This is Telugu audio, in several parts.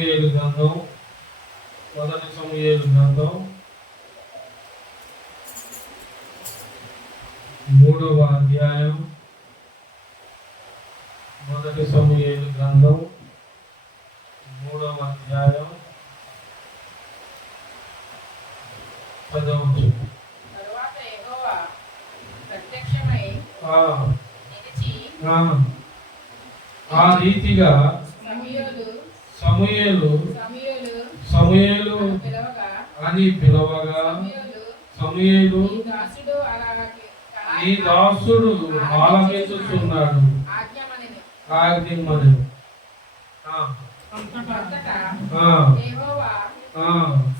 సమూయేలు గ్రంథం, మొదటి సమూయేలు గ్రంథం 3వ అధ్యాయం. మొదటి సమూయేలు గ్రంథం 3వ అధ్యాయం 10వ వచనం. తరువాత యెహోవా ప్రత్యక్షమై నిలిచి ఆ రీతిగా సమూయేలు అని పిలవగా సమూయేలు నీ దాసుడు ఆలకించుచున్నాడు ఆజ్ఞమనెను. యెహోవా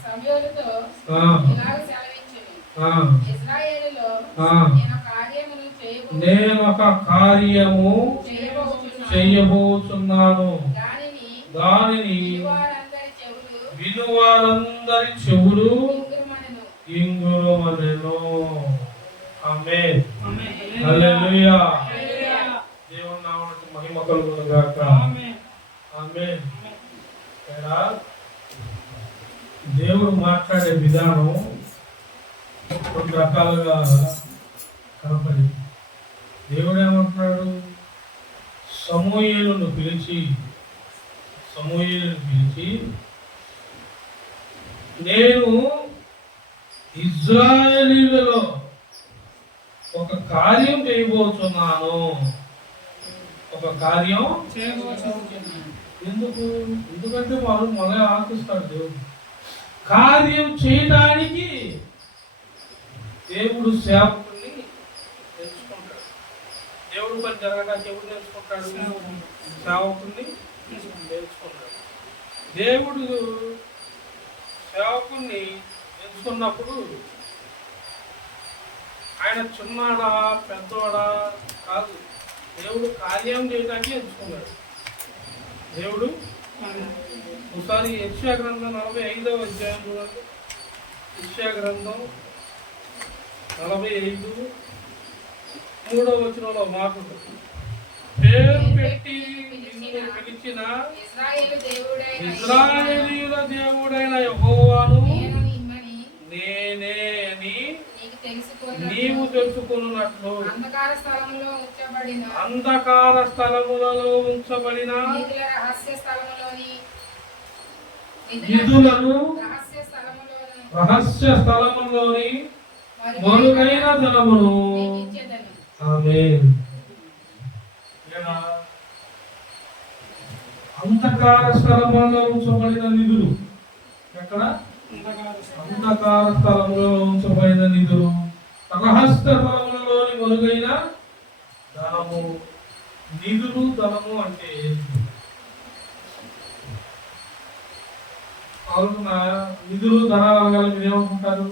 సమూయేలుతో ఇలాగ సెలవిచ్చెను, ఇశ్రాయేలులో నేను ఒక కార్యము చేయబోతున్నాను, దానిని వినువారందరి చెవులు ఇంగురుమనెను. ఆమేన్. హల్లెలూయా. దేవుని నామమునకు మహిమ కలుగును గాక. ఆమేన్. దేవుడు మాట్లాడే విధానం రెండు రకాలుగా కనపడి, దేవుడు ఏమంటున్నాడు, సమూయేలును పిలిచి నేను ఇశ్రాయేలీయులలో ఒక కార్యం చేయబోతున్నాను. ఎందుకంటే వారు మళ్ళీ ఆశిస్తాడు దేవుడు. కార్యం చేయడానికి దేవుడు సేవకుల్ని ఎంచుకుంటాడు. దేవుడు పని జరగడానికి ఎవరు నేర్చుకుంటాడు? సేవకుల్ని నేర్చుకుంటాడు. దేవుడు సేవకుల్ని ఎంచుకున్నప్పుడు ఆయన చిన్నాడా పెద్దవాడా కాదు, దేవుడు కార్యం చేయడానికి ఎంచుకున్నాడు. దేవుడు ఒకసారి యెషయా గ్రంథం 45వ అధ్యాయం చూడండి. యెషయా గ్రంథం 45 3వ వచనంలో మాట ఉంటుంది, పేరు పెట్టి పిలిచిన ఇశ్రాయేలీయుల దేవుడైన యెహోవాను నేనే అని నీవు తెలుసుకున్నట్లు అంధకార స్థలములలో ఉంచబడిన నిధులను రహస్య స్థలములోని మరుగైన ధనమును. ఆమేన్. అంధకార స్థలములలో ఉంచబడిన నిధులు. ఎక్కడ? అంధకార స్థలములో ఉంచబడిన నిధులు, రహస్య స్థలములలోని మరుగైన ధనము. నిధులు, ధనము అంటే అవునా? నిధులు, ధనాలు అనగానే మీరు ఏమనుకుంటారు?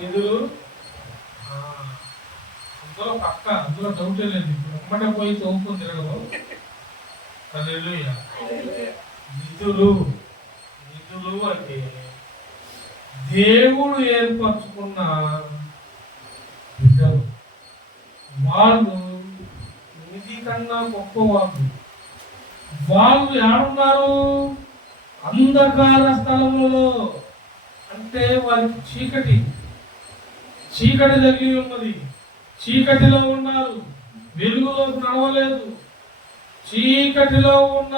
నిధులు అందులో పక్క, అందులో డౌటే లేదు. ఎమ్మటే పోయి తోముకొని తిరగదు. హల్లెలూయా. నిధులు అంటే దేవుడు ఏర్పరచుకున్న బిడ్డలు. వాళ్ళు నిధి కన్నా గొప్పవాళ్ళు. వాళ్ళు ఏడున్నారు? అంధకార స్థలములలో. అంటే వారికి చీకటి తగిలి ఉన్నది. చీకటిలో ఉన్నారు, వెలుగులోకి నడవలేదు. చీకటిలో ఉన్న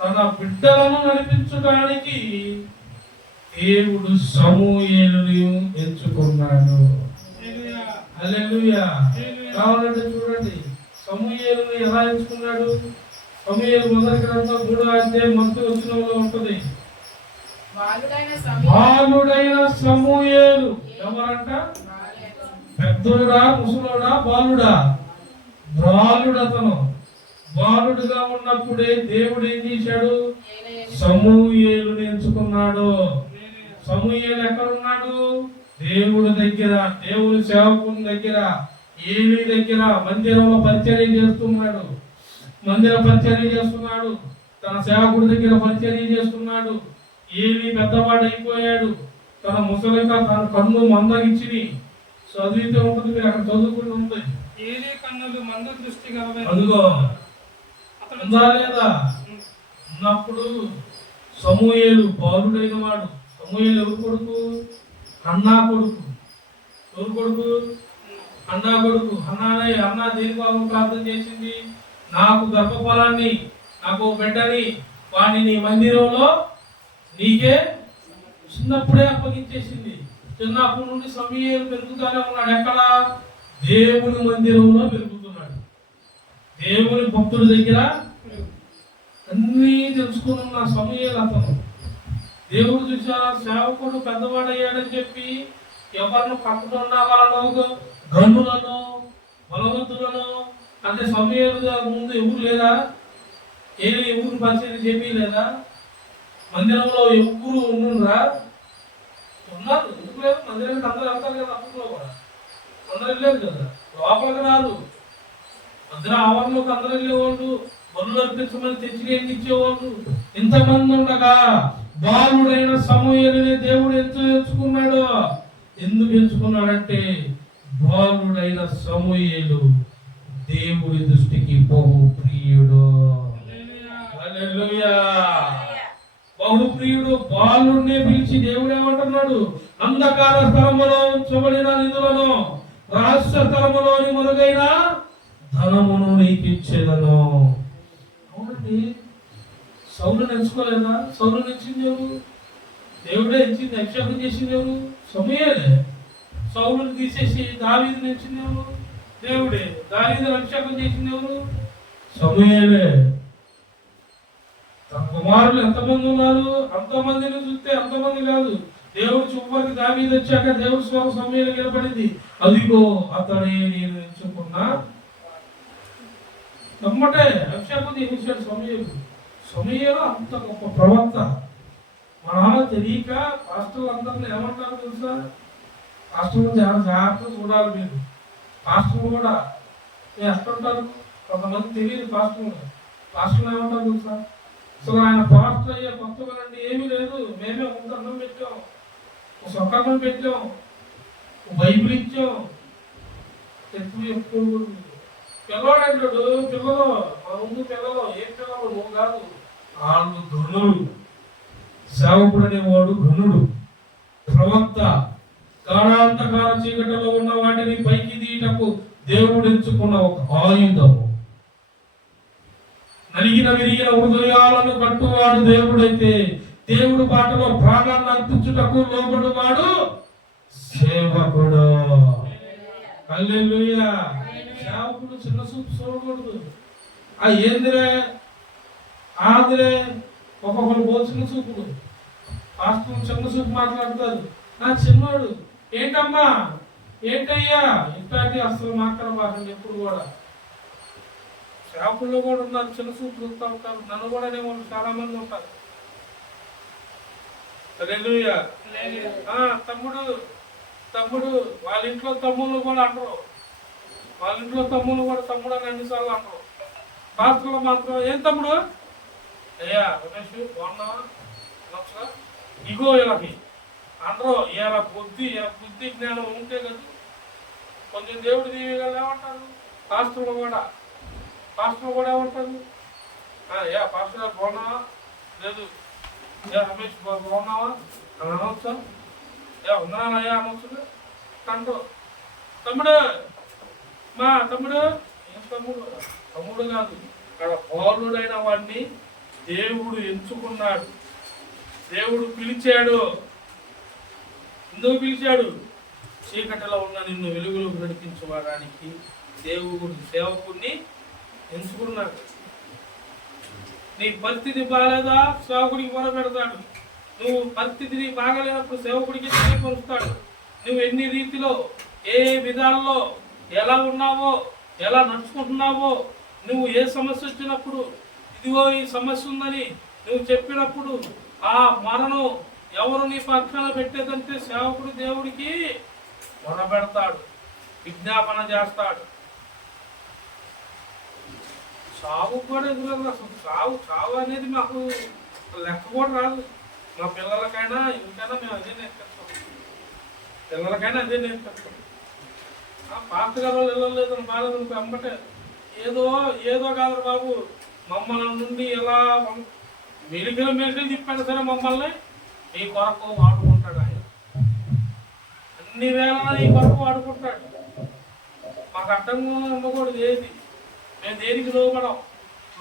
తన బిడ్డలను నడిపించడానికి దేవుడు సమూయేలుని ఎంచుకున్నాడు. హల్లెలూయా. కావాలంటే చూడండి సమూయేలుని ఎలా ఎంచుకున్నాడు. సమూయేలు మొదటి గ్రంథం 3వ అధ్యాయం 1వ వచనంలో ఉంటుంది, బాలుడైన సమూయేలు. ఎవరంట? పెద్దోడా, ముసలోడా, బాలుడా? బాలుడతను. బాలుడుగా ఉన్నప్పుడే దేవుడు ఏం చేశాడు? సమూయేలుని ఎంచుకున్నాడు. సమూయేలు ఎక్కడున్నాడు? దేవుడి దగ్గర, దేవుని సేవకుని దగ్గర, ఏలీ దగ్గర మందిరంలో పరిచర్య చేస్తున్నాడు. తన సేవకుడి దగ్గర పరిచర్య చేస్తున్నాడు. ఏలీ పెద్దవాడు అయిపోయాడు. తన ముసలిక తన కన్ను మందగించి చదివితే ఉంటుంది, మీరు అక్కడ చదువుకుని ఉంటుంది. ఏలీ కన్నులు మంద దృష్టి గలవై. అదిగో ఉందా లేదా? ఉన్నప్పుడు సమూయేలు బాలుడైన వాడు. సమూయేలు ఎవరు కొడుకు? హన్నా కొడుకు. ఎవరు కొడుకు? హన్నా కొడుకు. హన్నా దేని కోసం ప్రార్థన చేసింది? నాకు గర్భఫలాన్ని, నాకు బిడ్డని, వాడిని నీ మందిరంలో నీకే చిన్నప్పుడే అప్పగించేసింది. చిన్నప్పటి నుండి సమూయేలు పెరుగుతూనే ఉన్నాడు. ఎక్కడ? దేవుని మందిరంలో పెరుగుతున్నాడు. దేవుని భక్తుల దగ్గర అన్నీ తెలుసుకున్న సమూయేలు అతను. దేవుడు చూసారా, సేవకుడు పెద్దవాడయ్యాడని చెప్పి ఎవరిని పక్కనున్న వాళ్ళలో గన్నులను బలవంతులను అంటే సమూయేలు ముందు ఎవరు లేదా? ఎవరు పరిచయం చేయలేదా? మందిరంలో ఎవరు ఉండురా? ఉన్నారు. ఎందుకు లేదు? మందిరానికి అందరూ వెళ్తారు కదా. అప్పట్లో కూడా అందరూ వెళ్ళారు కదా. లోపలికి రాదు. మందిర ఆవరణలోకి అందరూ వెళ్ళేవాళ్ళు. బరువులు అర్పించమని తెచ్చి ఇచ్చేవాళ్ళు. ఇంతమంది ఉండగా బాలుడైన సమూయేలుని దేవుడు ఎంచుకున్నాడు. ఎందుకు ఎంచుకున్నాడంటే బాలుడైన సమూయేలు దేవుడి దృష్టికి బహు ప్రియుడు. హల్లెలూయా. బహు ప్రియుడు. బాలుడిని పిలిచి దేవుడు ఏమంటున్నాడు? అంధకార స్థలములో ఉంచబడిన నిధులను, రహస్య స్థలములోని మరుగైన ధనమును నీకు ఇచ్చేదను. అవునండి, సౌలుని ఎంచుకోలేదా? సౌలుని ఇచ్చింది ఎవరు? దేవుడే ఇచ్చింది. అభిషేకం చేసింది ఎవరు? సమూయేలే. సౌలుని తీసేసి దావీదుని ఇచ్చింది ఎవరు? దేవుడే. దావీదుని అభిషేకం చేసింది ఎవరు? సమూయేలే. తన కుమారులు ఎంతమంది ఉన్నారు? అంతమందిని చూస్తే అంతమంది కాదు. దేవుడు చూపరికి దావీదు వచ్చాక దేవుడు స్వరం సమూయేలు నిలబడింది. అదిగో అతడే నేను ఎంచుకున్నా. నమ్మటే అభిషేకం చేసేసాడు సమూయేలు. సమూయేలు అంత గొప్ప ప్రవక్త. మా నాన్న తెలియక పాస్టర్లు అందరినీ ఏమంటారు తెలుసా? పాస్టర్లు చాలా జాగ్రత్తగా చూడాలి మీరు. పాస్టర్లు కూడా ఎట్లుంటారు? కొంతమంది తెలియదు పాస్టర్లు ఏమంటారు తెలుసా? అసలు ఆయన పాస్టర్ అయ్యే కొత్తగానండి ఏమీ లేదు. మేమే ఒక అన్నం పెట్టాం, ఒక సొక్కన్నం పెట్టాం, ఒక బైబిల్ ఇచ్చాం. ఎప్పుడు పిల్లవాడు అంటాడు. పిల్లలు మా ముందు పిల్లలు ఏం పిల్లలు? నువ్వు కాదు. వాళ్ళు ఘనుడు. సేవకుడు అనేవాడు ఘనుడు, ప్రవక్త. కాణాంతకాల చీకటిలో ఉన్న వాటిని పైకి తీయటకు దేవుడు ఎంచుకున్న ఒక ఆయుధము. నలిగిన విరిగిన హృదయాలను కట్టువాడు దేవుడైతే, దేవుడు బాటలో ప్రాణాన్ని అర్పించుటకు లోబడి వాడు సేవకుడు. హల్లెలూయా. సేవకుడు చిన్న చూపు చూడకూడదు. ఏందిరే ఆదిరే ఒక్కొక్కరు చిన్న చూపులు. పాస్టర్ చిన్న చూపు మాట్లాడతారు. నా చిన్నోడు ఏంటమ్మా ఏంటయ్యా ఇట్లాంటి అసలు మాట్లాడబాకండి ఎప్పుడు కూడా. షాపుల్లో కూడా ఉన్నారు చిన్న చూపు చూస్తూ ఉంటారు. నన్ను కూడా చాలా మంది ఉంటారు. హల్లెలూయా. తమ్ముడు వాళ్ళ ఇంట్లో తమ్ముళ్ళు కూడా అంటారు. వాళ్ళ ఇంట్లో తమ్ముళ్ళు కూడా తమ్ముడు అని అన్నిసార్లు అంటారు. పాస్టర్లు మాత్రం ఏం తమ్ముడు అయ్యా రమేష్ బాగున్నావా ఇగో ఇలాకి అంటారు. ఇలా బుద్ధి జ్ఞానం ఉంటే కదా కొంచెం దేవుడు దీవిగా ఏమంటారు. పాస్టర్లు కూడా ఏమంటారు? యా పాస్టర్ గారు బాగున్నావా? లేదు రమేష్ బాగున్నావా అని అనవచ్చా? ఉన్నానయ్యా అనవచ్చు అంటూ. తమ్ముడు మా తమ్ముడు ఏం తమ్ముడు కాదు. అక్కడ బాలుడైన వాడిని దేవుడు ఎంచుకున్నాడు. దేవుడు పిలిచాడు. ఎందుకు పిలిచాడు? చీకటిలో ఉన్న నిన్ను వెలుగులోకి నడిపించడానికి దేవుడు సేవకుడిని ఎంచుకున్నాడు. నీ పరిస్థితి బాగాలేదా? సేవకుడికి మొరపెడతాడు. నువ్వు పరిస్థితిని బాగాలేనప్పుడు సేవకుడికి తెలియపరుస్తాడు. నువ్వు ఎన్ని రీతిలో ఏ విధాల్లో ఎలా ఉన్నావో ఎలా నడుచుకుంటున్నావో, నువ్వు ఏ సమస్య వచ్చినప్పుడు ఇదిగో ఈ సమస్య ఉందని నువ్వు చెప్పినప్పుడు ఆ మరణం ఎవరు నీ పక్షాన పెట్టేదంటే సేవకుడు దేవుడికి మొరపెడతాడు, విజ్ఞాపన చేస్తాడు. సాగు కూడా ఎదురు. అసలు సావు అనేది మాకు లెక్క కూడా రాదు. మా పిల్లలకైనా ఇంకైనా మేము అదే నేర్పిస్తాం. పిల్లలకైనా అదే నేర్పిస్తాం. పాత గారు వెళ్ళలేదు బాగాలేదు వెంబటే ఏదో కాదు బాబు మమ్మల్ని నుండి ఎలా మెలికలు తిప్పాడు సరే మమ్మల్ని నీ కొరకు వాడుకుంటాడు ఆయన. అన్ని వేళ నీ కొరకు వాడుకుంటాడు. మాకు అడ్డంగా ఉండకూడదు ఏది. మేము దేనికి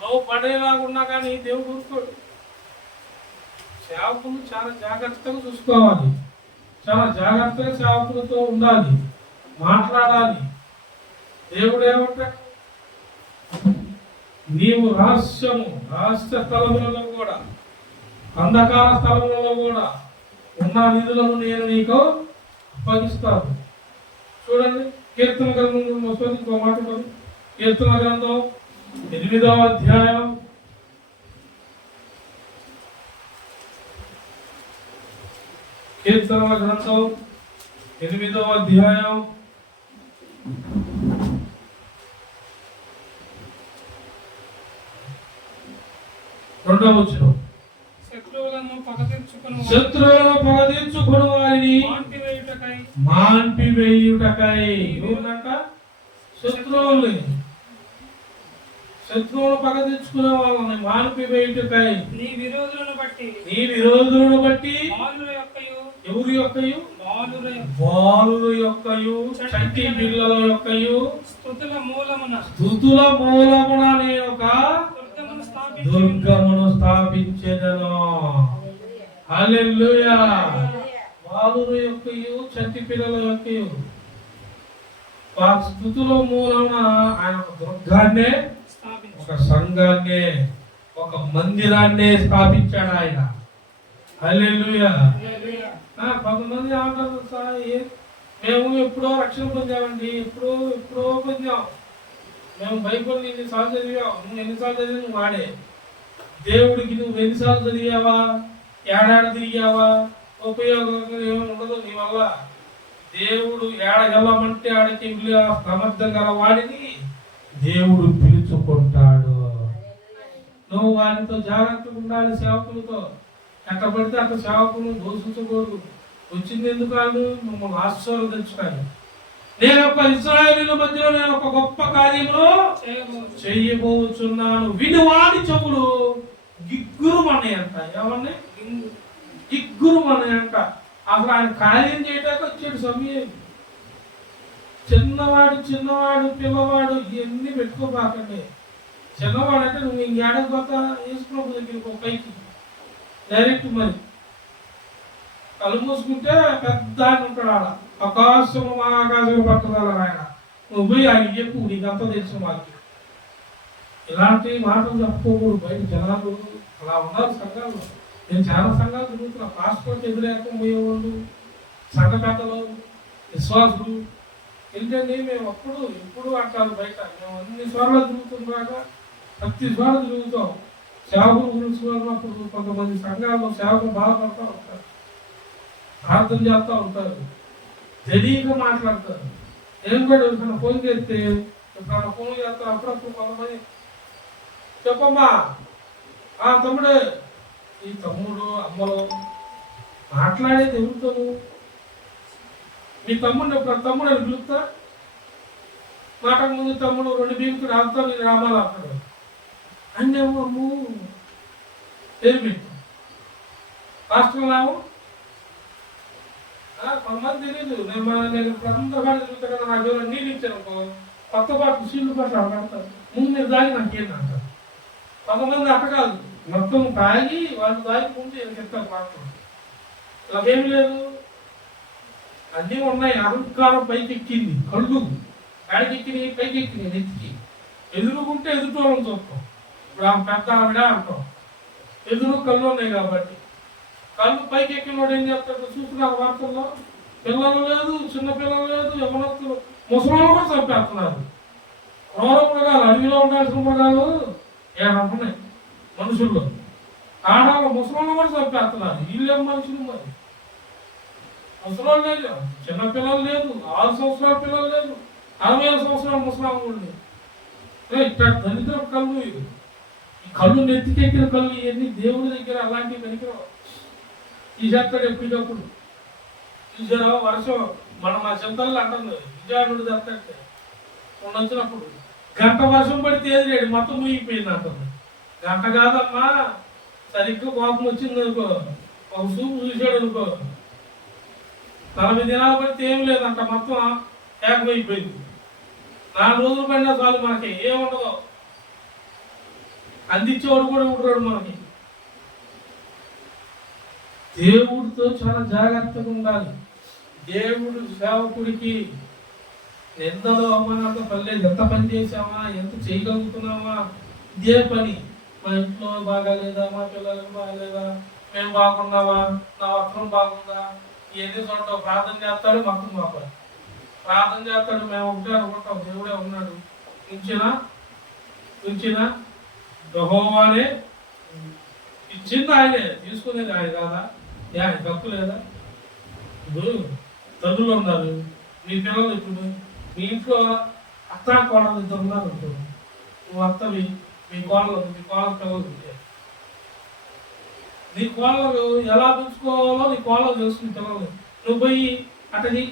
లోపడేలాగున్నా కానీ దేవుడు ఊరుకోడు. సేవకులు చాలా జాగ్రత్తగా చూసుకోవాలి. చాలా జాగ్రత్తగా సేవకులతో ఉండాలి, మాట్లాడాలి. దేవుడు ఏమంటాడు? నీవు రహస్య స్థలములలో కూడా అంధకార స్థలములలో కూడా ఉన్న నిధులను నేను నీకు అప్పగిస్తాను. చూడండి, కీర్తన గ్రంథం వస్తుంది. ఇంకో మాట కీర్తన గ్రంథం 8వ అధ్యాయం కీర్తన గ్రంథం 8వ అధ్యాయం 2వ వచనం. శత్రువులను పగతీర్చుకుని వారిని మాన్పివేయుటకై. ఎవరినంట? శత్రువులు పగ తెచ్చుకునే వాళ్ళని మాన్పివేయుటకై. నీ విరోధులను బట్టి ఎవరి యొక్కయు? బాలుల యొక్కయు చంటి పిల్లల యొక్కయు స్తుతుల మూలమున నేను ఒక దుర్గమును స్థాపించెదను. హల్లెలూయా. బాలుల యొక్కయు చంటి పిల్లల యొక్కయు స్తుతుల మూలమున ఆయన ఒక దుర్గాన్నే, ఒక సంఘాన్నే, ఒక మందిరాన్నే స్థాపించాడు ఆయన. హల్లెలూయా. కొంతమంది ఏమంటారు? మేము ఎప్పుడో రక్షణ పొందామండి, ఎప్పుడో పొందాం. మేము బైబిల్ ఎన్నిసార్లు చదివాం. నువ్వు ఎన్నిసార్లు చదివి నువ్వు వాడే. దేవుడికి నువ్వు ఎన్నిసార్లు చదివావా, ఏడాది తిరిగావా, ఉపయోగం ఏమైనా ఉండదు నీ వల్ల. దేవుడు ఏడగలమంటే ఆడకి సమర్థం గల వాడిని దేవుడు పిలుచుకుంటాడు. నువ్వు వారితో జాగ్రత్తగా ఉండాలి. సేవకులతో ఎట్ట పడితే అట్ట సేవకులు దూషించకూడదు. వచ్చింది ఎందుకు? వాళ్ళు మమ్మల్ని ఆశీర్వదించుతారు. నేను ఒక ఇశ్రాయేలీయుల మధ్యలో నేను ఒక గొప్ప కార్యములు చేయబోతున్నాను. వినివాడి చెవులు గిగ్గురుమన్నాయంట. ఏమన్నా? గిగ్గురుమన్నాయంట. అసలు ఆయన కార్యం చేయడానికి వచ్చాడు సమయం. చిన్నవాడు పిల్లవాడు ఇవన్నీ పెట్టుకోబాకండి. చిన్నవాడు అంటే నువ్వు ఇంకేడకు పోతా వేసుకున్న దగ్గరికి పైకి డైరెక్ట్. మరి కళ్ళు మూసుకుంటే పెద్ద ఆయన ఉంటాడు. ఆడ ఆకాశము మహాకాశము పట్టుదల ఆయన. నువ్వు పోయి ఆయన చెప్పు, నీకంతా తెలుసు మాకు. ఇలాంటి మాటలు చెప్పుకోకూడదు బయట జనాలు. అలా ఉన్నారు సంఘాలు. నేను చాలా సంఘాలు తిరుగుతున్నా. పాస్పోర్ట్ ఎదురేకం పోయేవాళ్ళు, సంఘ పెద్దలు, విశ్వాసులు. ఏంటంటే మేము ఎప్పుడు అంటారు బయట. మేము అన్ని సార్లు తిరుగుతున్నాక ప్రతి సార్లు తిరుగుతాం. సేవకులు గురించి అప్పుడు కొంతమంది సంఘాల్లో సేవకులు బాధపడతా ఉంటారు, ప్రార్థన చేస్తూ ఉంటారు, తెలియక మాట్లాడతారు. ఏం కూడా ఎప్పుడైనా ఫోన్ చేస్తే ఎప్పుడైనా ఫోన్ చేస్తారు. అప్పుడప్పుడు కొంతమంది చెప్పమ్మా తమ్ముడు, ఈ తమ్ముడు అమ్మలు మాట్లాడేది ఎవరితో? మీ తమ్ముడిని ఎప్పుడు తమ్ముడు అని పిలుస్తా? మాటకు ముందు తమ్ముడు 2 బీకుడు ఆపుతా, నేను రామాలు ఆపుతాడు అంటే అమ్ము పేరు పెట్టు. రాష్ట్రం రాము కొంతమంది తెలియదు. నేను అందరూ పాటు తిరుగుతా కదా, నాకు ఎవరైనా నీళ్ళు ఇచ్చాను కొత్త పాటు సీళ్ళు పాటు ఆడతారు. ముందు మీరు దాగి నాకేంటి అంటారు. కొంతమంది అట్ట కాదు, మొత్తం తాగి వాళ్ళు దాగి ముందు చెప్తారు మాటలు. ఇలాగేమి లేదు, అన్నీ ఉన్నాయి. అహంకారం పైకి ఎక్కింది, కళ్ళు గాడికెక్కినాయి, పైకి ఎక్కినాయి నెత్తికి. ఎదురుకుంటే ఎదుటోళ్ళని చూస్తాం. ఇప్పుడు ఆమె పెద్ద ఆవిడ అంటాం, ఎదురు కళ్ళు ఉన్నాయి కాబట్టి. కళ్ళు పైకి ఎక్కినోడు ఏం చేస్తాడు? చూస్తున్నారు వార్తల్లో, పిల్లలు లేదు, చిన్న పిల్లలు లేదు, యవనస్తులు, ముసలాళ్ళు కూడా చంపేస్తున్నారు. క్రూర మృగాలు, అడవిలో ఉండాల్సిన మృగాలు ఏమంటున్నాయి మనుషుల్లో. ఆడాలు ముసలాళ్ళు కూడా చంపేస్తున్నారు. వీళ్ళేం మనుషులు? మరి ముసలాళ్ళు లేదు, చిన్నపిల్లలు లేదు, 6 సంవత్సరాల పిల్లలు లేదు, 60 సంవత్సరాల ముసలాళ్ళు కూడా లేదు. ఇక్కడ దరిద్ర కళ్ళు ఇది. ఈ కళ్ళు నెత్తికెక్కిన కళ్ళు ఇవన్నీ దేవుడి దగ్గర అలాంటివి పనికిరావు. ఈ చేస్తాడు ఎప్పటికప్పుడు. చూసారా వర్షం మనం ఆ శబ్దాల్లో అంటుంది, విజయానుడు చేస్తాడే మొన్న వచ్చినప్పుడు గంట వర్షం పడితే ఏది లేడు, మొత్తం మునిగిపోయింది అంటుంది. గంట కాదమ్మా, సరిగ్గా కోపం వచ్చింది అనుకో, ఒక చూపు చూశాడు అనుకో, 40 దినాలు పడితే ఏం లేదంట, మొత్తం ఏకమైపోయింది. 4 రోజులు పడినా చాలు మనకి ఏముండదు. అందించేవాడు కూడా ఉంటాడు మనకి. దేవుడితో చాలా జాగ్రత్తగా ఉండాలి. దేవుడు సేవకుడికి నిందలు అవమానాలతో పర్లేదు, ఎంత పని చేసామా, ఎంత చేయగలుగుతున్నామా, ఇదే పని. మా ఇంట్లో బాగాలేదా, మా పిల్లలకు బాగాలేదా, మేము బాగున్నావా, నా వర్తం బాగుందా, ఇవన్నీ చూడటం. ప్రార్థన చేస్తాడు, మొత్తం మా పని. ప్రార్థన చేస్తాడు, మేము ఒకటే అనుకుంటాం, దేవుడే ఉన్నాడు. ఉంచిన యెహోవానే ఇచ్చింది ఆయనే, తీసుకునేది ఆయన కాదా? ఆయన తప్పు లేదా? ఇప్పుడు తల్లులు ఉన్నారు, మీ పిల్లలు, ఇప్పుడు మీ ఇంట్లో అత్త కోడలు 2 ఉన్నారు అనుకో, నువ్వు అత్తవి, మీ కోడలు పిల్లలు ఉంటే నీ కోడలు ఎలా పెంచుకోవాలో నీ కోడలు తెలుసుకుని పిల్లలు. నువ్వు పోయి అటది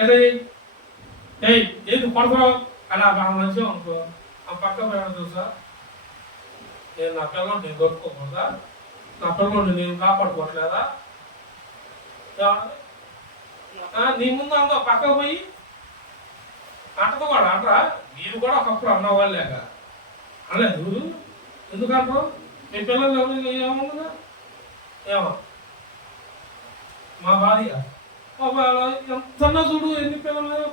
ఎటది ఏది కొడతావు అలా మంచిగా అనుకో, ఆ పక్క పోయాడు తెలుసా, నేను నా పిల్లలు నేను దొరుకుకోకూడదా, నా పిల్లలు నేను కాపాడుకోవట్లేదా? నీ ముందు అందో పక్కకు పోయి అంటతో కూడా అంటారా? మీరు కూడా ఒకప్పుడు అన్నవాళ్ళేక అనలేదు. ఎందుకంటారు? మీ పిల్లలు ఎవరు ఏముండదా? ఏమో మా భార్య ఎంతన్నా చూడు, ఎన్ని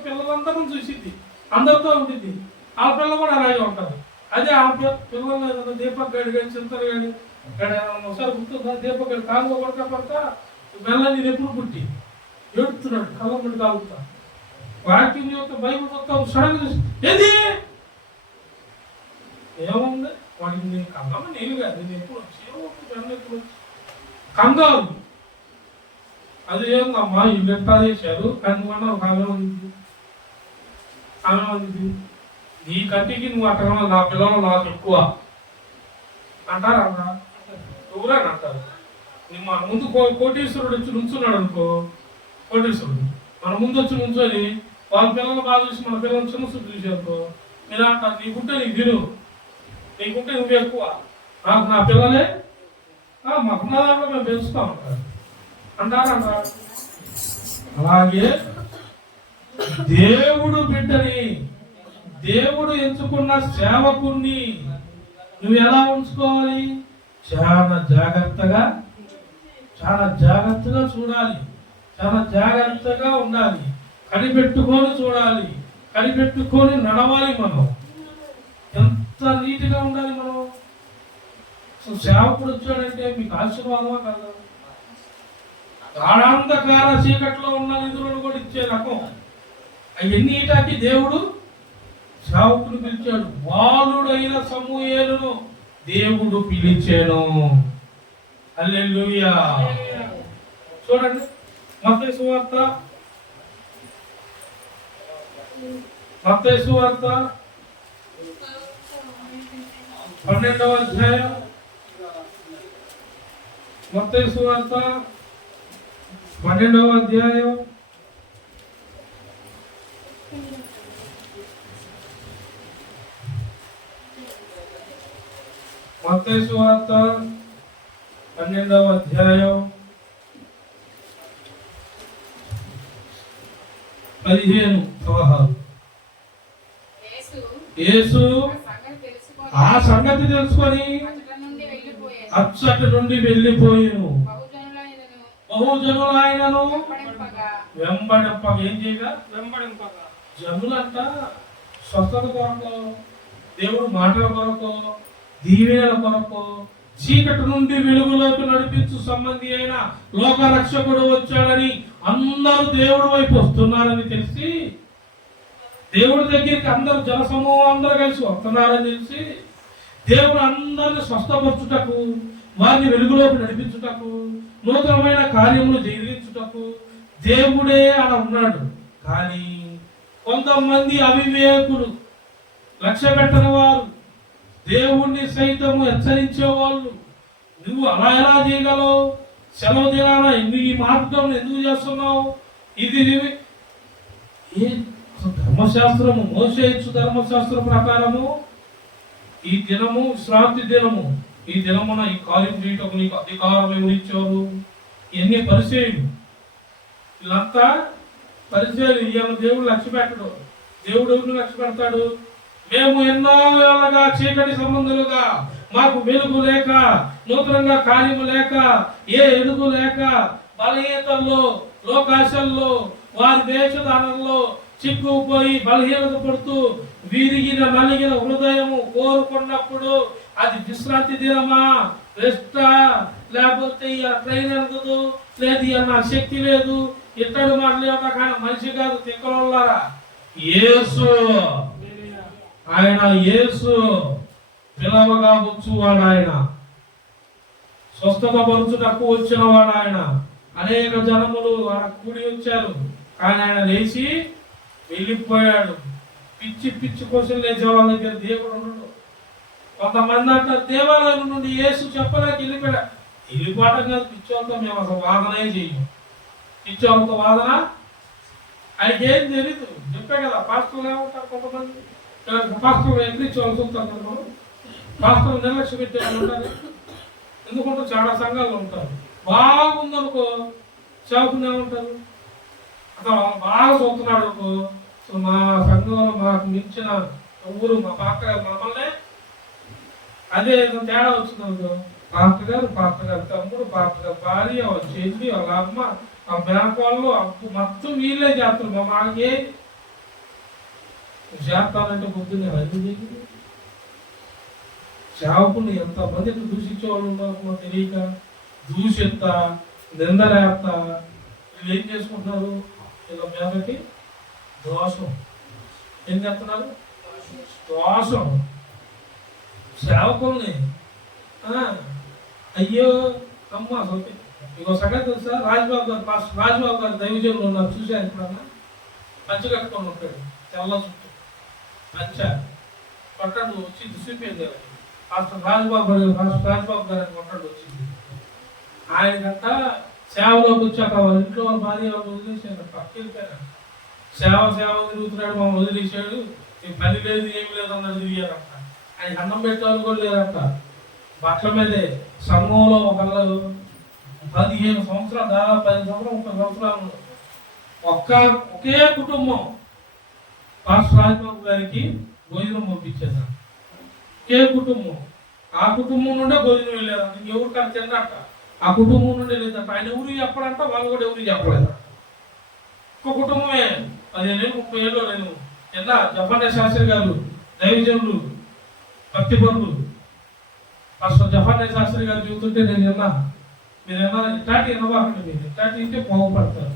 పిల్లలందరూ చూసిద్ది, అందరితో ఉంటుంది. ఆ పిల్లలు కూడా అలాగే ఉంటారు. అదే ఆ పిల్లలు ఏదైనా దీపక్ గడి కానీ చింతలు కానీ ఒకసారి గుర్తుందా? దీపక్ గడి కాలువ కొడకపోతా పిల్ల నేను ఎప్పుడు పుట్టి ఏడుతున్నాడు, కళ్ళ పెట్టి కాలుతా. వాక్యం యొక్క బైబుల్ మొత్తం సడన్ ఏది ఏముంది వాడికి, నేను కళ్ళమ్మ నీళ్ళు కాదు, నేను ఎప్పుడు వచ్చి కంగారు. అది ఏందమ్మా ఇల్లు ఎట్టా చేశారు కనుగొన్న ఒక ఆమె ఉంది. నీ కంటికి నువ్వు అట్టగా నా పిల్లలు నాకు ఎక్కువ అంటారా? ఎవరని అంటారు. మన ముందు కోటీశ్వరుడు వచ్చి నుంచున్నాడు అనుకో, కోటీశ్వరుడు మన ముందు వచ్చి నుంచొని వాళ్ళ పిల్లలు బాగా చూసి మన పిల్లలు చిన్న చూపు చూసారుకో, మీరు అంటారు నీకుంటే నీకు తిను, నీకుంటే నువ్వు ఎక్కువ, నాకు నా పిల్లలే మాకున్న దాంట్లో మేము పెంచుతా ఉంటారు అంటారా? అలాగే దేవుడు బిడ్డని, దేవుడు ఎంచుకున్న సేవకుణ్ణి నువ్వు ఎలా ఉంచుకోవాలి? చాలా జాగ్రత్తగా చూడాలి, చాలా జాగ్రత్తగా ఉండాలి, కనిపెట్టుకొని చూడాలి, కనిపెట్టుకొని నడవాలి. మనం ఎంత నీట్గా ఉండాలి. మనం సేవకుడు వచ్చాడంటే మీకు ఆశీర్వాదమా కదా? గాఢాంధకార చీకట్లో ఉన్న నిధులను కూడా ఇచ్చే రకం. అవన్నీ ఇటాకి దేవుడు సేవకుడు పిలిచాడు. బాలుడైన సమూయేలును దేవుడు పిలిచాను. హల్లెలూయా. చూడండి మత్తయి సువార్త 12వ అధ్యాయం. మత్తయి సువార్త 12వ అధ్యాయం. మత్తయి సువార్త 12వ అధ్యాయం 15-16. యేసు ఆ సంగతి తెలుసుకొని అచ్చటి నుండి వెళ్ళిపోయాను. బహుజనులైనను వెంబడింపగా ఏం చేయగా జనులంట స్వస్థత కొరకు, దేవుడు మాటల కొరకు, దీవెనల కొరకు, చీకటి నుండి వెలుగులోకి నడిపించు సంబంధి అయిన లోక రక్షకుడు వచ్చాడని అందరూ దేవుడి వైపు వస్తున్నారని తెలిసి, దేవుడి దగ్గరికి అందరూ జనసమూహం అందరూ కలిసి వస్తున్నారని తెలిసి, దేవుడు అందరిని స్వస్థపరచుటకు, వారిని వెలుగులోకి నడిపించుటకు, నూతనమైన కార్యములు జరిగించుటకు దేవుడే అలా ఉన్నాడు. కానీ కొంతమంది అవివేకులు, లక్ష్య పెట్టని వారు, దేవుణ్ణి సైతము హెచ్చరించే వాళ్ళు, నువ్వు అలా ఎలా చేయగలవు, సెలవు దినాన ఈ మార్గం ఎందుకు చేస్తున్నావు, ఇది ధర్మశాస్త్రము, మోషే ఇచ్చు ధర్మశాస్త్రం ప్రకారము ఈ దినము విశ్రాంతి దినము, ఈ దినమున ఈ కార్యం చేయటకు నీకు అధికారం ఎవరు ఇచ్చారు? ఇవన్నీ పరిచయం. వీళ్ళంతా పరిచయం. ఈయన దేవుడు లక్ష్య పెట్టడు. దేవుడు ఎవరిని లక్ష్య పెడతాడు? మేము ఎన్నో ఏళ్ళగా చీకటి సంబంధులుగా, మాకు వెలుగు లేక, నూతనంగా కార్యము లేక, ఏ ఎడుగు లేక, బలహీనతల్లో, లోకాశల్లో, వారి వేషధానంలో చిక్కుపోయి బలహీనత పడుతూ విరిగిన నలిగిన హృదయము కోరుకున్నప్పుడు అది విశ్రాంతి దినమా, రెస్టా, లేకపోతే ట్రైన్ అనుకోదు, లేదు అన్న శక్తి లేదు, ఇట్టడు మాట్లాడటం కానీ మనిషి కాదు, తిక్కలారా. యేసు, ఆయన యేసు పిలవగా వచ్చువాడు, ఆయన స్వస్థత పరుచుటకు వచ్చిన వాడు. ఆయన అనేక జనములు కూడి వచ్చారు, కానీ ఆయన లేచి వెళ్ళిపోయాడు. పిచ్చి పిచ్చి క్వశ్చన్ లేచే వాళ్ళ దగ్గర దేవుడు ఉండడు. కొంతమంది అంటారు దేవాలయం నుండి యేసు చెప్పలేక వెళ్ళిపోయాడు. వెళ్ళిపోవడం కాదు, పిచ్చోళ్ళతో మేము అసలు వాదనే చేయము. పిచ్చోళ్ళతో వాదన ఆయనకి ఏం తెలీదు. చెప్పే కదా, పాస్టర్లు ఏమంటారు కొంతమంది, పాస్టర్లు ఎక్కించి వాళ్ళు చూస్తారు కదా, పాస్టర్లు నిర్లక్ష్య పెట్టే వాళ్ళు ఉంటారు. ఎందుకంటే చాలా సంఘాలు ఉంటారు. బాగుందనుకో చదువుకునే ఉంటారు. అసలు బాగా చదువుతున్నాడు అనుకో, సో మా సంఘంలో మాకు మించిన ఊరు మా పాత్ర గారు మమ్మల్ని, అదే తేడా వచ్చింది అనుకో, పాత్ర గారు తమ్ముడు, పాత్ర గారు భార్య, వాళ్ళ చెల్లి, వాళ్ళ అమ్మ, ఆ మేనకోళ్ళు అప్పు మొత్తం వీళ్ళే చేస్తారు. మాకే చేస్తానంటే పొద్దున్నే అది సేవకుని ఎంతమంది దూషించే వాళ్ళు ఉన్నారు తెలియక, దూషిస్తా, నిందలేస్తా, వీళ్ళు ఏం చేసుకుంటున్నారు? ఇలా మీదకి దోషం. ఏం చేస్తున్నారు? దోషం. సేవకుల్ని అయ్యో అమ్మ అసలు ఇంకో సంగతి తెలుసా? రాజబాబు గారు, పాస్టర్ రాజబాబు గారు దైవజనులు ఉన్నారు, చూశాను ఎప్పుడన్నా. పంచ కట్టుకొని ఉంటాడు, తెల్ల చుట్టూ పంచ కొట్టడు వచ్చింది, చూపింది పాస్టర్ రాజబాబు గారు, పాస్టర్ రాజబాబు గారు అని కొట్టడు వచ్చింది. ఆయనకంట సేవలోకి వచ్చాక వాళ్ళ ఇంట్లో వాళ్ళ భార్య వదిలేసాడు, పక్కకి వెళ్ళిపోయాడు. సేవ తిరుగుతున్నాడు, మమ్మల్ని వదిలేసాడు, పని లేదు ఏమి లేదు అన్నది తిరిగారంట. ఆయన అన్నం పెట్టేవాళ్ళు కూడా లేదంట. బట్టల మీదే సంఘంలో ఒకళ్ళు 15 సంవత్సరాలు, దాదాపు 10 సంవత్సరాలు 30 సంవత్సరాలు ఒకే కుటుంబం పాస్టర్ రాజబాబు గారికి భోజనం పంపించారు. ఒకే కుటుంబం, ఆ కుటుంబం నుండే భోజనం వెళ్ళారంట. ఇంకెవరికన్నా తిన్నట్ట, ఆ కుటుంబం నుండి లేదంట. ఆయన ఊరికి చెప్పడంట, వాళ్ళు కూడా ఎవరికి చెప్పలేదు. ఒక్క కుటుంబమే 15 ఏళ్ళు 30 ఏళ్ళు. నేను ఎలా జఫన్య శాస్త్రి గారు దైవజనులు, భక్తి పరులు, పాస్టర్ జఫన్య శాస్త్రి గారు చెబుతుంటే నేను ఎలా మీరు ఏమన్నా ఇట్లాంటి వినవాకండి, మీరు ఇట్లాంటి ఇంటే బాగుపడతారు.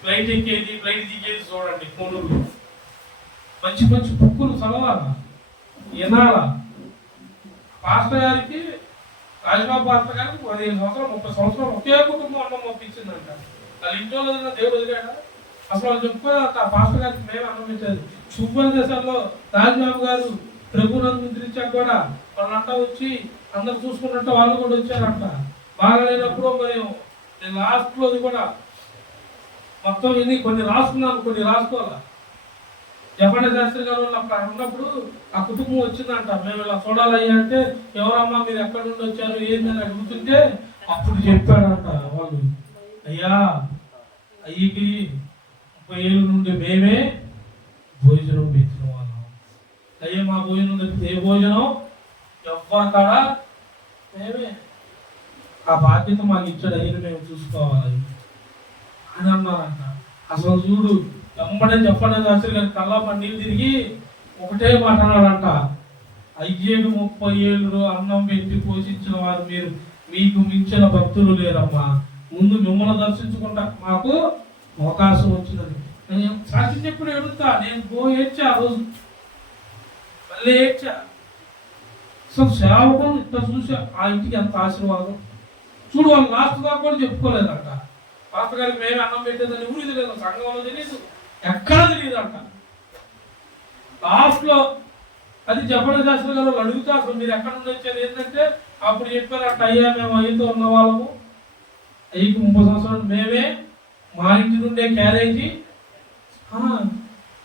ఫ్లైట్ ఎక్కేది, ఫ్లైట్ దిగేది చూడండి, ఫోన్లు మంచి మంచి బుక్కులు చదవాలా, వినాలా. పాస్టర్ గారికి, రాజబాబు పాస్టర్ గారికి 15 సంవత్సరాలు 30 సంవత్సరాలు ఒకే కుటుంబం అన్నం పంపించిందంట. వాళ్ళ ఇంట్లో దేవుడు వదిలేడా? అసలు వాళ్ళు చెప్పుకోదంట. పాస్టర్ గారికి మేము అన్నం పెట్టేది. శుభ్ర దేశాల్లో రాజబాబు గారు ప్రభునందు ముద్రించాక కూడా వాళ్ళంతా వచ్చి అందరు చూసుకున్నట్టు వాళ్ళు కూడా వచ్చారంట. బాగాలేనప్పుడు మేము లాస్ట్ లోది కూడా మొత్తం ఇది కొన్ని రాసుకున్నాను, కొన్ని రాసుకోవాలా. జఫన్య శాస్త్రి గారు అక్కడ ఉన్నప్పుడు ఆ కుటుంబం వచ్చిందంట. మేము ఇలా చూడాలయ్యా అంటే, ఎవరమ్మా మీరు ఎక్కడి నుండి వచ్చారు ఏందని అడుగుతుంటే అప్పుడు చెప్పాడంట వాళ్ళు, అయ్యా అయ్యకి 30 ఏళ్ళ నుండి మేమే భోజనం పెట్టిన వాళ్ళం. అయ్యా మా భోజనం తప్పితే ఏ భోజనం ఎవ్వరు కాడా మేమే, ఆ బాధ్యత మాకు ఇచ్చాడు, అయ్యని మేము చూసుకోవాలి అని అన్నారంట. అసలు చూడు, వెంబడే చెప్పండి శాస్త్రి గారి కల్లా నీళ్ళు తిరిగి ఒకటే మాట అన్నాడంట, అయ్యేడు 30 ఏళ్ళు అన్నం పెట్టి పోషించిన వారు మీరు, మీకు మించిన భక్తులు లేరమ్మా. ముందు మిమ్మల్ని దర్శించుకుంటా మాకు అవకాశం వచ్చినది. నేను సాక్షి చెప్పుడు ఎడుతా, నేను ఏడ్చా ఆ రోజు, మళ్ళీ ఏడ్చా. అసలు సేవకుని ఇట్లా చూసా, ఆ ఇంటికి ఎంత ఆశీర్వాదం. చూడు, వాళ్ళు లాస్ట్ దాకా కూడా చెప్పుకోలేదంట. పాస్టర్ గారికి మేమే అన్నం పెట్టేదని ఊరి తెలియదు, సంఘంలో తెలియదు, ఎక్కడ తెలియదు అంట. లాస్ట్ లో అది జఫన్య శాస్త్రి గారు అడుగుతా, అసలు మీరు ఎక్కడ నుండి వచ్చారు ఏంటంటే అప్పుడు చెప్పారంట, అయ్యా మేము అయ్యతో ఉన్న వాళ్ళము, అయ్యకి 30 సంవత్సరాలు మేమే, మా ఇంటి నుండే క్యారేజీ.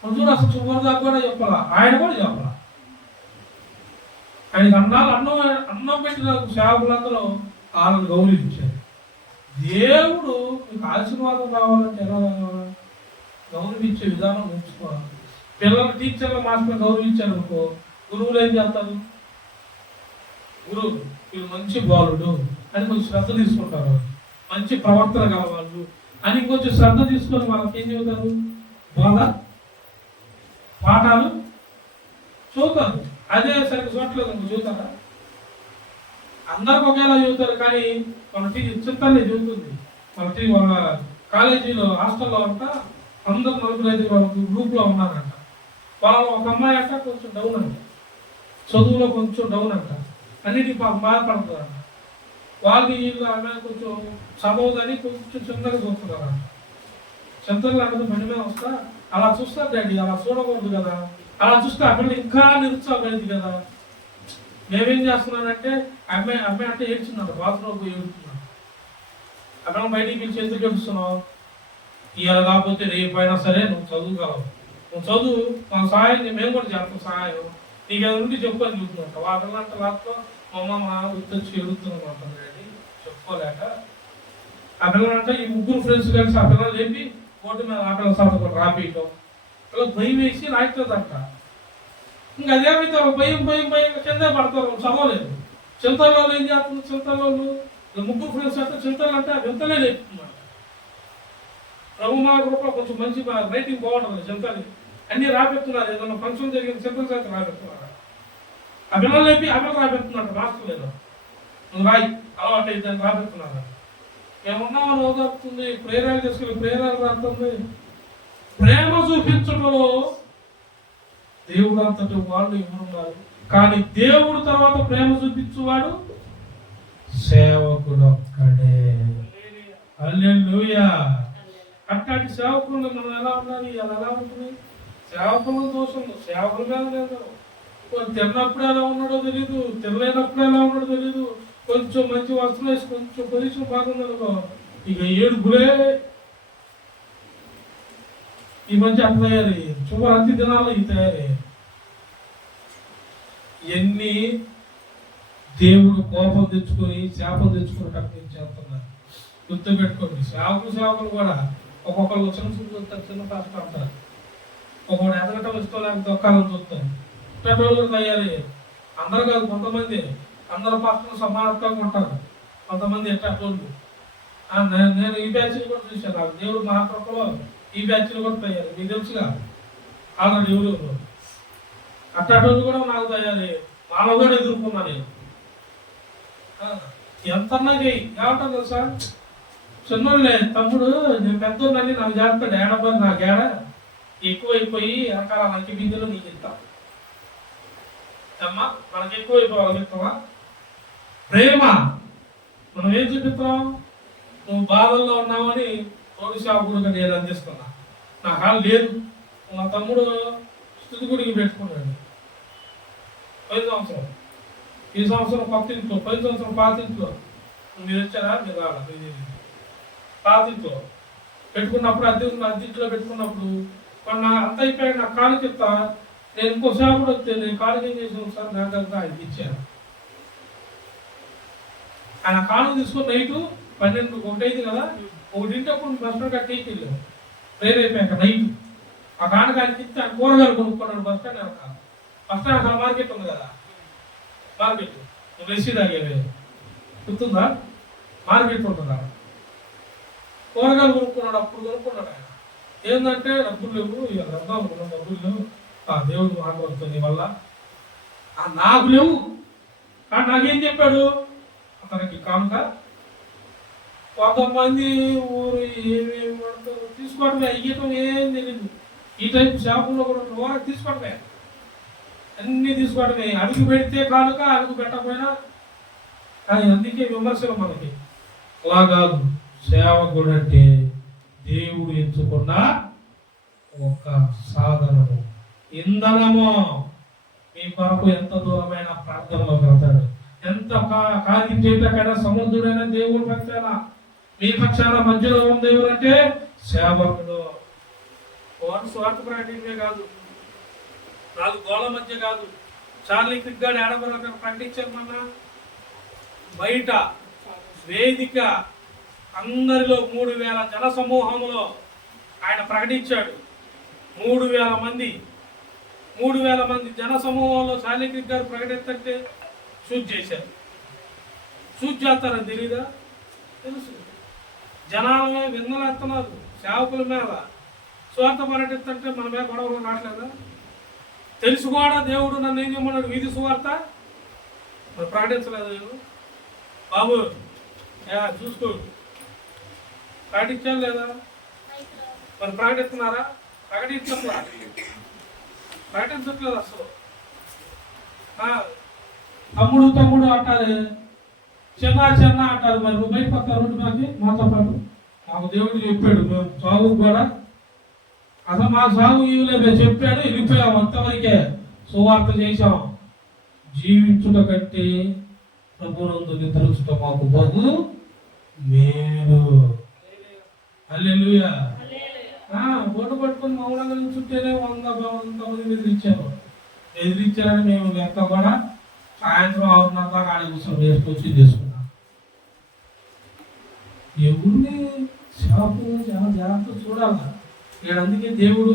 చూడు, అసలు శుభ్రత కూడా చెప్పాలా, ఆయన కూడా చెప్పాలా. ఆయనకి అన్నం పెట్టిన సేవకులందరూ వాళ్ళని గౌరవించారు. దేవుడు మీకు ఆశీర్వాదం రావాలంటే ఎలా రావాలి? గౌరవించే విధానం నేర్చుకోవాలి. పిల్లలు టీచర్లు మాస్టర్ గౌరవించారు అనుకో, గురువులు ఏం చేస్తారు? గురువు వీళ్ళు మంచి బాలుడు అని కొంచెం శ్రద్ధ తీసుకుంటారు, మంచి ప్రవర్తన గలవాళ్ళు అని కొంచెం శ్రద్ధ తీసుకొని వాళ్ళకి ఏం చెబుతారు? బోధ పాఠాలు చదువుతారు. అదే సరిగ్గా చూడట్లేదు నువ్వు చదువుతారా? అందరికి ఒకేలా చదువుతారు, కానీ మన చింతనే చదువుతుంది. వాళ్ళ కాలేజీలో హాస్టల్లో అంట అందరు 4-5 వాళ్ళకి గ్రూప్లో ఉన్నారంట. వాళ్ళు ఒక అమ్మాయి అంట కొంచెం డౌన్ అంట, చదువులో కొంచెం డౌన్ అంట, అన్నిటికీ బాధపడుతుందంట. వాళ్ళు వీళ్ళు అమ్మాయి కొంచెం చదవదని కొంచెం చిన్నగా చూస్తున్నారంట. చింతలు అన్నది బండి మీద వస్తా అలా చూస్తారు డాడీ, అలా చూడకూడదు కదా, అలా చూస్తే అమ్మాయి ఇంకా నిరుత్సాహమైంది కదా. మేమేం చేస్తున్నానంటే అమ్మాయి అంటే ఏడ్చున్నాడు, బాత్రూమ్ పోయి ఏడుతున్నాడు. అమ్మాయి బయటికి పిలిచి ఎందుకు ఏడుస్తున్నావు? ఇవాళ కాకపోతే రేపైనా సరే నువ్వు చదువుగలవు, నువ్వు చదువు, మా సహాయం మేము కూడా చేస్తాం సహాయం, నీకు ఏదో నుండి చెప్పు అని చెప్తున్నట్ట. వాళ్ళంటే లాస్ట్లో మా గుర్తొచ్చి ఎడుతున్నాం అంటారు డాడీ చెప్పుకోలేక. ఆ పిల్లలంటే ఈ 3 ఫ్రెండ్స్ కలిసి ఆ పిల్లలు చెప్పి బోర్డు మీద ఆ పిల్లల సాధన రాపేయటం, పిల్లలు భయం వేసి రాయట్లేదంట. ఇంకా అదేమైతే భయం కిందే పడతారు, చదవలేదు. చింతల్లో ఏం చేస్తుంది? చింతల్లో 3 ఫ్రెండ్స్ అంటే చింతలు అంటే ఆ వింతలే నేర్పుతున్నారు. ప్రభుమా గ్రూప్లో కొంచెం మంచి రైటింగ్ బాగుంటుంది, చింతలు అన్ని రాపెత్తున్నారు. ఏదైనా ఫంక్షన్ జరిగిన చింతలు చేత రాపెత్తున్నారు. ఆ పిల్లలు లేపి ఆ పిల్లలు రాపెత్తున్నారు, మాస్టర్ లేదు నువ్వు రాయి అలవాటు అయితే రాపెత్తున్నారు. ఏమన్నామని ఓదారుతుంది, ప్రేరాలు చేసుకుని ప్రేరాలు రాస్తుంది. ప్రేమ చూపించడంలో దేవుడు అంతటి వాళ్ళు ఎవరున్నారు, కానీ దేవుడు తర్వాత ప్రేమ చూపించువాడు సేవకుడు ఒక్కడే. హల్లెలూయా. అట్లాంటి సేవకులు మనం ఎలా ఉండాలి? ఎలా ఉంటుంది? సేవకుల దోషం సేవకుల మీద లేదు. తిన్నప్పుడు ఎలా ఉన్నాడో తెలీదు, తినలేనప్పుడు ఎలా ఉన్నాడో తెలీదు. కొంచెం మంచి వస్త్రం వేసి కొంచెం పొజిషన్ బాగుందనుకో ఇక ఏడుపులే. ఈ మధ్య అట్లా తయారయ్యి శుభ్రాంతి దినాల్లో ఈ తయారయ్యాయి. ఎన్ని దేవుడు కోపం తెచ్చుకొని శాపం తెచ్చుకొని కట్టించి చేస్తున్నారు. గుర్తు పెట్టుకోండి, సేవకులు కూడా ఒక్కొక్కరు చిన్న పాత్ర అంటారు, ఒక్కొక్కడు ఎదగటం ఇష్టం లేక దొక్కాలని చూస్తారు. పెట్రోల్ తయారయ్యారు. అందరూ కాదు, కొంతమంది అందరూ పాత్రలు సమానంగా ఉంటారు, కొంతమంది ఎట్టోళ్ళు. నేను ఈ బ్యాచ్ని కూడా చూశాను. నాకు దేవుడు మహాప్రభులో ఈ బ్యాచ్లు కూడా తయారు, మీకు తెలుసుగా ఆల్రెడీ ఎవరు అట్టోళ్ళు కూడా నాకు తయారయ్యారు. వాళ్ళ కూడా ఎదుర్కొన్నా నేను. ఎంతన్నా చేయి ఏమంటారు తెలుసా? చిన్నోళ్ళే తమ్ముడు నేను పెద్దోళ్ళని నాకు చేస్తాడు, ఏడబడి నాకు ఏడ ఎక్కువైపోయి రకాల మంచి బిందులు నీకు ఇస్తాం అమ్మా. మనకి ఎక్కువైపోవాలి చెప్తావా? ప్రేమ మనం ఏం చూపిస్తాం? నువ్వు బాధల్లో ఉన్నావని తోడు సేవకుడుగా నేను అందిస్తున్నా, నా కాలు లేదు. మా తమ్ముడు స్థుతి గుడికి పెట్టుకున్నాడు పోయిన సంవత్సరం. ఈ సంవత్సరం కొత్త ఇంట్లో, పోయిన సంవత్సరం పాత ఇంట్లో. మీరు వచ్చారా? మీరు రాలా? పాత ఇంట్లో పెట్టుకున్నప్పుడు అద్దెంట్లో పెట్టుకున్నప్పుడు మొన్న అంత అయిపోయాడు. నా కాలు చెప్తా, నేను ఇంకో సేవకుడు వస్తే నేను కాలు ఏం చేసాను సార్, నాకంతా ఆయనకి ఇచ్చాను. ఆయన కాలు తీసుకుని నైటు 12-1 అయింది కదా, 1 బస్ స్టాండ్ కట్టేకి వెళ్ళాము. ప్రేర్ అయిపోయాక నైట్ ఆ కానుక ఆయనకి ఇస్తే ఆయన కూరగాయలు కొనుక్కున్నాడు. బస్ స్టాండ్ అక్కడ మార్కెట్ ఉంది కదా, మార్కెట్ రెసీడ్ ఆగేవి గుర్తుందా? మార్కెట్ ఉంటుందా? కూరగాయలు కొనుక్కున్నాడు. అప్పుడు కొనుక్కున్నాడు ఆయన. ఏంటంటే డబ్బులు లేవు, ఇక రద్దాం అనుకున్నాం, డబ్బులు లేవు. ఆ దేవుడు మాట్లాడుతుంది వల్ల నాకు లేవు. కానీ నాకేం చెప్పాడు అతనికి కానుక? కొంతమంది ఊరు ఏమేమి పడతారు తీసుకోవడమే, ఇయ్యటం ఏం తెలియదు. ఈ టైప్ షాపుల్లో కూడా తీసుకోవడమే, అన్ని తీసుకోవడమే. అడుగు పెడితే కానుక, అడుగు పెట్టకపోయినా. కానీ అందుకే విమర్శలు మనకి. అలా కాదు, సేవకుడు అంటే దేవుడు ఎంచుకున్న ఒక సాధనము, ఇంధనము. మీ కొరకు ఎంత దూరమైన ప్రార్థనలో వెళ్తాడు, ఎంత కార్యం చేయటకైనా సముద్రుడైన దేవుడు పక్షాన, మీ పక్షాన మధ్యలో ఉన్న దేవుడు అంటే సేవకుడు. స్వార్థ ప్రాంతమే కాదు, 4 గోళ్ళ మధ్య కాదు, చార్లీ క్రిక్ గారు ఏడబోర ప్రకటించారు మన బయట వేదిక అందరిలో 3,000 జన సమూహంలో ఆయన ప్రకటించాడు. 3,000 మంది జన సమూహంలో చార్లీ క్రిక్ గారు ప్రకటిస్తుంటే షూట్ చేశారు. షూట్ చేస్తారని తెలీదా? తెలుసు. జనాలు విన్నలేస్తున్నారు సేవకుల మీద. స్వార్థ పర్యటిస్తుంటే మన మీద గొడవలు రావట్లేదా? తెలుసు కూడా దేవుడు నన్ను ఏం చేయమన్నాడు, వీధి సువార్త మరి ప్రకటించలేదు నేను బాబు. చూసుకో, ప్రకటించాలి లేదా? మరి ప్రకటిస్తున్నారా? ప్రకటించట్లేదు అసలు. తమ్ముడు అంటారు, చిన్న అంటారు. మరి నువ్వు బయట పక్క రోడ్డు మాతో పాటు మాకు దేవుడు చెప్పాడు, మేము సాగు కూడా అసలు మా సాగు ఇవ్వలేదు చెప్పాడు, వెళ్ళిపోయాం. అంతవరకే సువార్త చేశాం. జీవించుట కంటే ప్రభునందు నిద్రించుట మాకు బహు మేలు. హల్లెలూయా. బోటు పట్టుకుని మౌనంగా నిల్చుంటేనే 100 మంది ఎదిరించారని మేము లెక్క కూడా సాయంత్రం 6:30 దాకా ఆడే కూర్చొని వేసుకొచ్చి చేసుకున్నాం. ఎవరిని శాపం చాలా జాగ్రత్త చూడాలి. ఇక్కడ అందుకే దేవుడు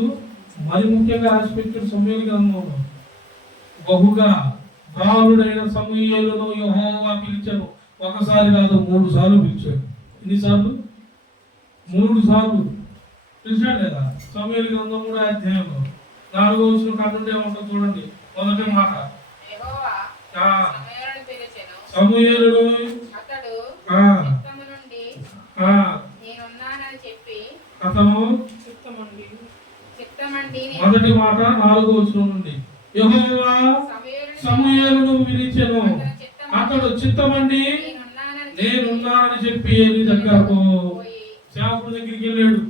మరి ముఖ్యంగా రాసిపెట్టాడు సమూయేలు గ్రంథంలో, బహుగా బాలుడైన సమూయేలును యెహోవా పిలిచాను. ఒకసారి కాదు 3 సార్లు పిలిచాడు. ఎన్నిసార్లు? 3 సార్లు పిలిచాడు లేదా? సమూయేలు గ్రంథం 3వ అధ్యాయంలో 4వ వచనం కాకుండా ఉంటుంది చూడండి. మొదటి మాట, సమూయేలుడు అతను మొదటి మాట 4వ వచనం నుండి, యెహోవా సమూయేలును పిలిచెను, అతడు చిత్తమండి నేనున్నానని చెప్పి ఏలీ దగ్గరకు సేవకుడి దగ్గరికి వెళ్ళాడు.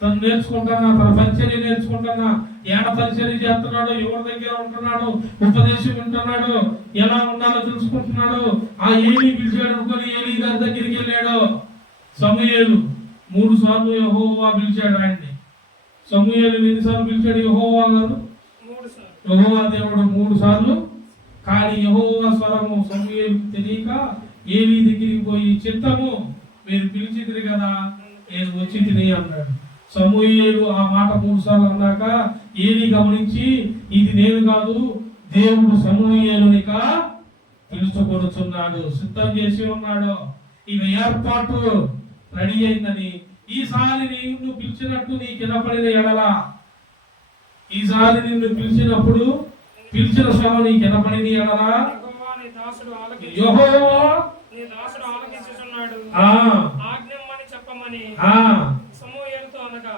తను నేర్చుకుంటున్నా, తన పరిచర్య నేర్చుకుంటున్నా, ఏడ పరిచర్య చేస్తున్నాడు, ఎవరి దగ్గర ఉంటున్నాడు, ఉపదేశం వింటున్నాడు, ఎలా ఉండాలో తెలుసుకుంటున్నాడు. ఆ ఏలీ పిలిచాడు అనుకుని ఏలీ గారి దగ్గరికి వెళ్ళాడు. సమూయేలు 3 సార్లు యెహోవా పిలిచాడు ఆయన్ని. సమూయేలు ఎన్నిసార్లు పిలిచాడు యెహోవా గారు? యెహోవా దేవుడు 3 సార్లు. కానీ యెహోవా స్వరము సమూయేలుకు తెలియక ఏలీ దగ్గరికి పోయి, చిత్తము మీరు పిలిచితిరి కదా, నేను వచ్చి తిని అన్నాడు. సమూయేలు ఆ మాట 3 సార్లు అన్నాక ఏలీ గమనించి, ఇది నేను కాదు, దేవుడు సమూయేలునిక పిలుచుకొనుచున్నాడు, సిద్ధం చేసి ఉన్నాడు, ఇక ఏర్పాటు రెడీ అయిందని. ఈసారి నిన్ను పిలిచినట్టు నీకు వినపడిన ఎడలా, ఈసారి నిన్ను పిలిచినప్పుడు పిలిచిన స్వరం నీకు వినపడిన ఎడలా, యెహోవా నీ దాసుడు ఆలకించుచున్నాడు, ఆజ్ఞమ్మని చెప్పమని సమూయేలుతో అనగా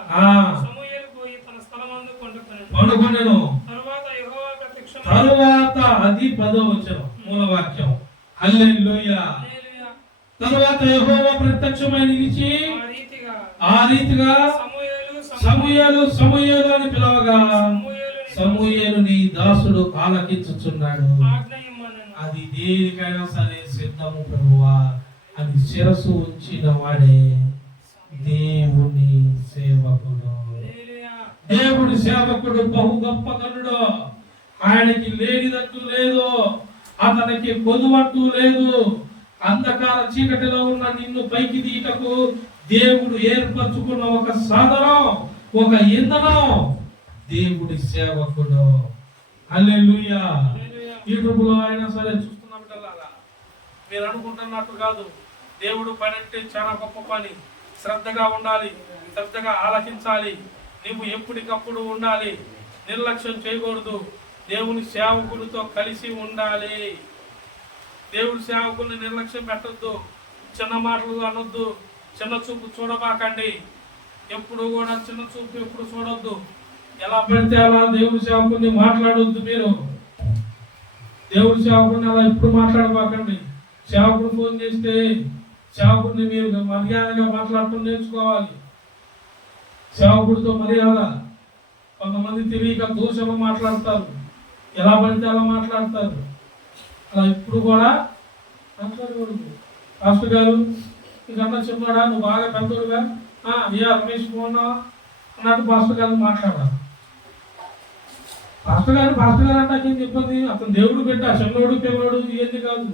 సమూయేలు పోయి తన స్థలమందు పండుకొనెను. తరువాత యెహోవా ప్రత్యక్షం, తరువాత అది 10వ వచనం మూల వాక్యం. హల్లెలూయా. తరువాత యెహోవా ప్రత్యక్షమై నిలిచి ఆ రీతిగా సమూయేలు అని పిలవగా, సమూయేలు నీ దాసుడు ఆలకించుచున్నాడు, అది దేనికైనా సరే సిద్ధము ప్రభువా అని శిరస్సు ఉంచిన వాడే దేవుని సేవకుడు. దేవుడి సేవకుడు బహు గొప్ప కనుడు. ఆయనకి లేనిదంటూ లేదు, అతనికి కొదువంటూ లేదు. అంధకార చీకటిలో ఉన్న నిన్ను పైకి తీయటకు దేవుడు ఏర్పరచుకున్న ఒక సాధనం, ఒక ఇంధనం దేవుడి సేవకుడు. హల్లెలూయా. యూట్యూబ్లో అయినా సరే చూస్తున్న బిడ్డలారా, మీరు అనుకుంటున్నట్టు కాదు. దేవుడు పని అంటే చాలా గొప్ప పని. శ్రద్ధగా ఉండాలి, శ్రద్ధగా ఆలకించాలి, నువ్వు ఎప్పటికప్పుడు ఉండాలి, నిర్లక్ష్యం చేయకూడదు. దేవుని సేవకుడితో కలిసి ఉండాలి. దేవుడి సేవకుల్ని నిర్లక్ష్యం పెట్టద్దు, చిన్న మాటలు అనొద్దు, చిన్న చూపు చూడబాకండి. ఎప్పుడు కూడా చిన్న చూపు ఎప్పుడు చూడొద్దు. ఎలా పెడితే అలా దేవుడి సేవకుల్ని మాట్లాడొద్దు. మీరు దేవుడి సేవకుడిని అలా ఎప్పుడు మాట్లాడబాకండి. సేవకుడు ఫోన్ చేస్తే సేవకుడిని మీరు మర్యాదగా మాట్లాడటం నేర్చుకోవాలి. సేవకుడితో మర్యాద. కొంతమంది తెలియక దోషంగా మాట్లాడతారు, ఎలా పడితే అలా మాట్లాడతారు. అలా ఇప్పుడు కూడా మాట్లాడకూడదు. పాస్టర్ గారు నీకన్నా చెప్పాడా, నువ్వు బాగా పెద్దోడుగా, రమేష్ బాగున్నావా అన్నట్టు పాస్టర్ గారు మాట్లాడాలి. పాస్టర్ గారు అంటే ఏం చెప్పింది, అతను దేవుడు బిడ్డ, చెన్నోడు పిల్లడు ఏంది కాదు.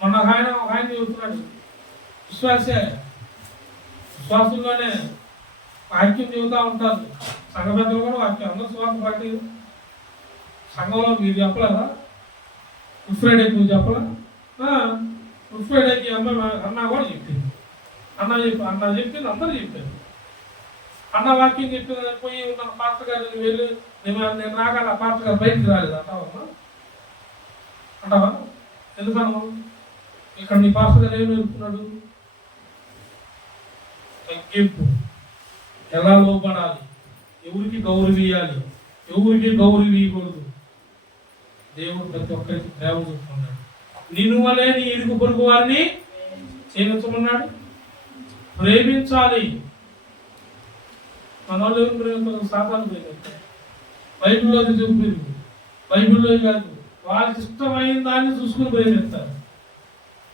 మొన్న ఆయన చెబుతున్నాడు, విశ్వాసంలోనే వాక్యం చెబుతూ ఉంటారు. సంఘ పెద్దలు కూడా వాక్యం అందరూ స్వార్థ పార్టీ సంఘంలో మీరు చెప్పలేదా? గుడ్ ఫ్రైడేకి నువ్వు చెప్పలా? గుడ్ ఫ్రైడేకి అన్న కూడా చెప్పింది. అన్న చెప్పింది, అందరూ చెప్పారు. అన్న వాక్యం చెప్పిన పోయి ఉన్న పాస్టర్ గారు వెళ్ళి నేను రాగాల పాస్టర్ గారు బయటికి రాలేదు అంటావమ్మా? అంటావా? ఎందుకన్నా ఇక్కడ నీ పాస్టర్ గారు ఏమి నేర్పుతున్నాడు? తగ్గింపు, ఎలా లోపడాలి, ఎవరికి గౌరవం ఇవ్వాలి, ఎవరికి గౌరవం ఇవ్వకూడదు. దేవుడు ప్రతి ఒక్కరికి ప్రేమ చూపుతున్నాడు. నిన్ను వలే నీ ఇరుగు పొరుగు వారిని చేయించమన్నాడు. ప్రేమించాలి. మన వాళ్ళు ఎవరు ప్రేమిస్తారు? సాధారణ ప్రేమిస్తారు. బైబిల్లో చూపి, బైబిల్లో కాదు, వాళ్ళకి ఇష్టమైన దాన్ని చూసుకుని ప్రేమిస్తారు.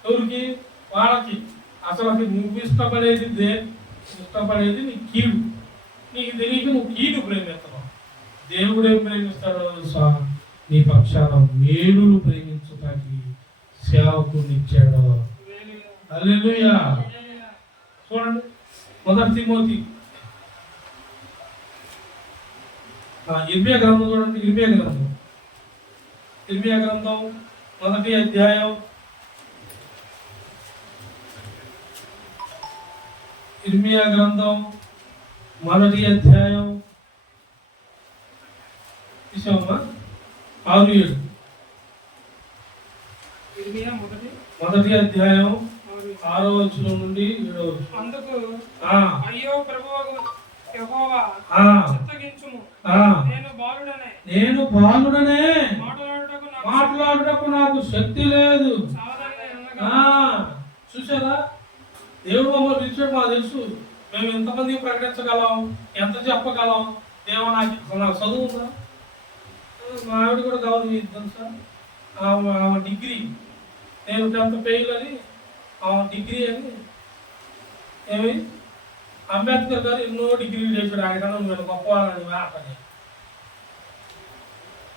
ఎవరికి? వాళ్ళకి. అసలు నువ్వు ఇష్టపడేది నీ కీడు. నీకు తెలియక నువ్వు కీడు ప్రేమిస్తావు. దేవుడు ఏం ప్రేమిస్తాడో నీ పక్షాన మేలులు ప్రేమించడానికి సేవకుని ఇచ్చాడు. హల్లెలూయా. చూడండి, 1 తిమోతి ఇర్మియా గ్రంథం చూడండి. ఇర్మియా గ్రంథం 1వ అధ్యాయం. ఇర్మియా గ్రంథం 1వ అధ్యాయం తీసామా? 6-7. మొదటి అధ్యాయం 6వ వచనం నుండి 7వ వచనం. అందుకు అయ్యో ప్రభువగు యెహోవా, చిత్తగించుము, నేను బాలుడనే, మాట్లాడుటకు నాకు శక్తి లేదు. చూసారా, దేవుడు మమ్మల్ని పిలిచాడు. మాకు తెలుసు మేము ఎంతమందికి ప్రకటించగలం, ఎంత చెప్పగలం. దేవ నాకు చదువు ఉందా? మా ఆవిడ కూడా కావాలి తెలుసా? ఆమె డిగ్రీ, నేను 10th ఫెయిల్ అని, ఆమె డిగ్రీ అని. ఏమి అంబేద్కర్ గారు ఎన్నో డిగ్రీలు చేశాడు. ఆయన నేను గొప్పవాళ్ళని మాటని.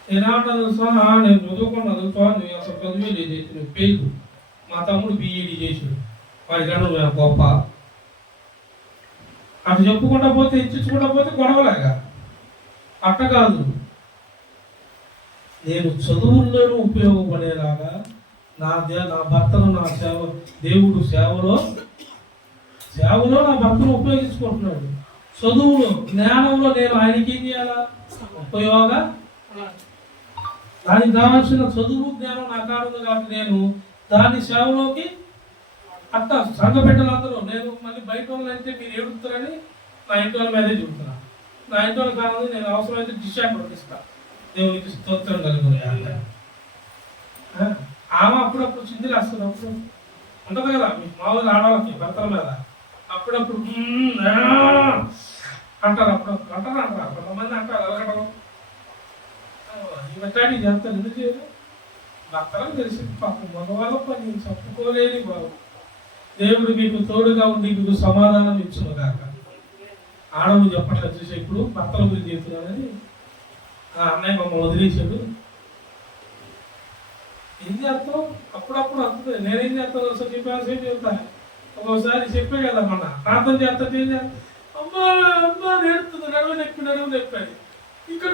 నేనేమంటాను తెలుసా? నేను చదువుకున్నాను తెలుసా? నువ్వు అసలు చదివే లేదు, నువ్వు ఫెయిల్. మా తమ్ముడు BEd చేశాడు, వాడికన్నా నువ్వు గొప్ప. అటు చెప్పుకుంటా పోతే, ఇచ్చించుకుంటా పోతే గొడవలేగా. అట్ట కాదు, నేను చదువుల్లోనూ ఉపయోగపడేలాగా నా భర్తను, నా సేవ, దేవుడు సేవలో నా భర్తను ఉపయోగించుకుంటున్నాడు. చదువులో, జ్ఞానంలో నేను ఆయనకి ఏం చేయాలా? ఉపయోగ. దానికి కావాల్సిన చదువు జ్ఞానం నా కాదు కాబట్టి నేను దాని సేవలోకి అట్ట సంఘ బిడ్డలందరూ. నేను మళ్ళీ బయట వాళ్ళు అయితే మీరు ఏడుస్తారని నా ఇంటి వాళ్ళ మీదే చెబుతున్నా. నా ఇంటి వాళ్ళు కావాలి, నేను అవసరమైతే డిశ్చార్జ్ పట్టిస్తాను. దేవునికి స్తోత్రం కలుగుతుంది. ఆమె అప్పుడప్పుడు చిందులు వేస్తుంది. అప్పుడు ఉంటుంది కదా మీకు మామూలుగా ఆడవాళ్ళకి భర్తల మీద అప్పుడప్పుడు అంటారు. అప్పుడప్పుడు అంటారు. కొంతమంది అంటారు అలగడం. ఇవన్నీ చేస్తాను. ఎందుకు చేయరు? భర్తలకు తెలిసి పాపం మగవాళ్ళ పని చెప్పుకోలేని బాబు. దేవుడు మీకు తోడుగా ఉండి మీకు సమాధానం ఇచ్చును కాక. ఆడవు చెప్పట్లేదు. చూసే ఇప్పుడు భర్తల గురించి చెప్తున్నానని అన్నయ్య మమ్మల్ని వదిలేశాడు. ఏం చేస్తాం? అప్పుడప్పుడు వస్తుంది. నేనేం చేస్తాను అసలు చెప్పాల్సి ఏం చెప్తాను. ఒక్కోసారి చెప్పే కదా మన ప్రార్థన చేస్తా ఏం చేస్తా, అమ్మా నేర్పుతుంది, నడువు నొప్పాడు. ఇక్కడ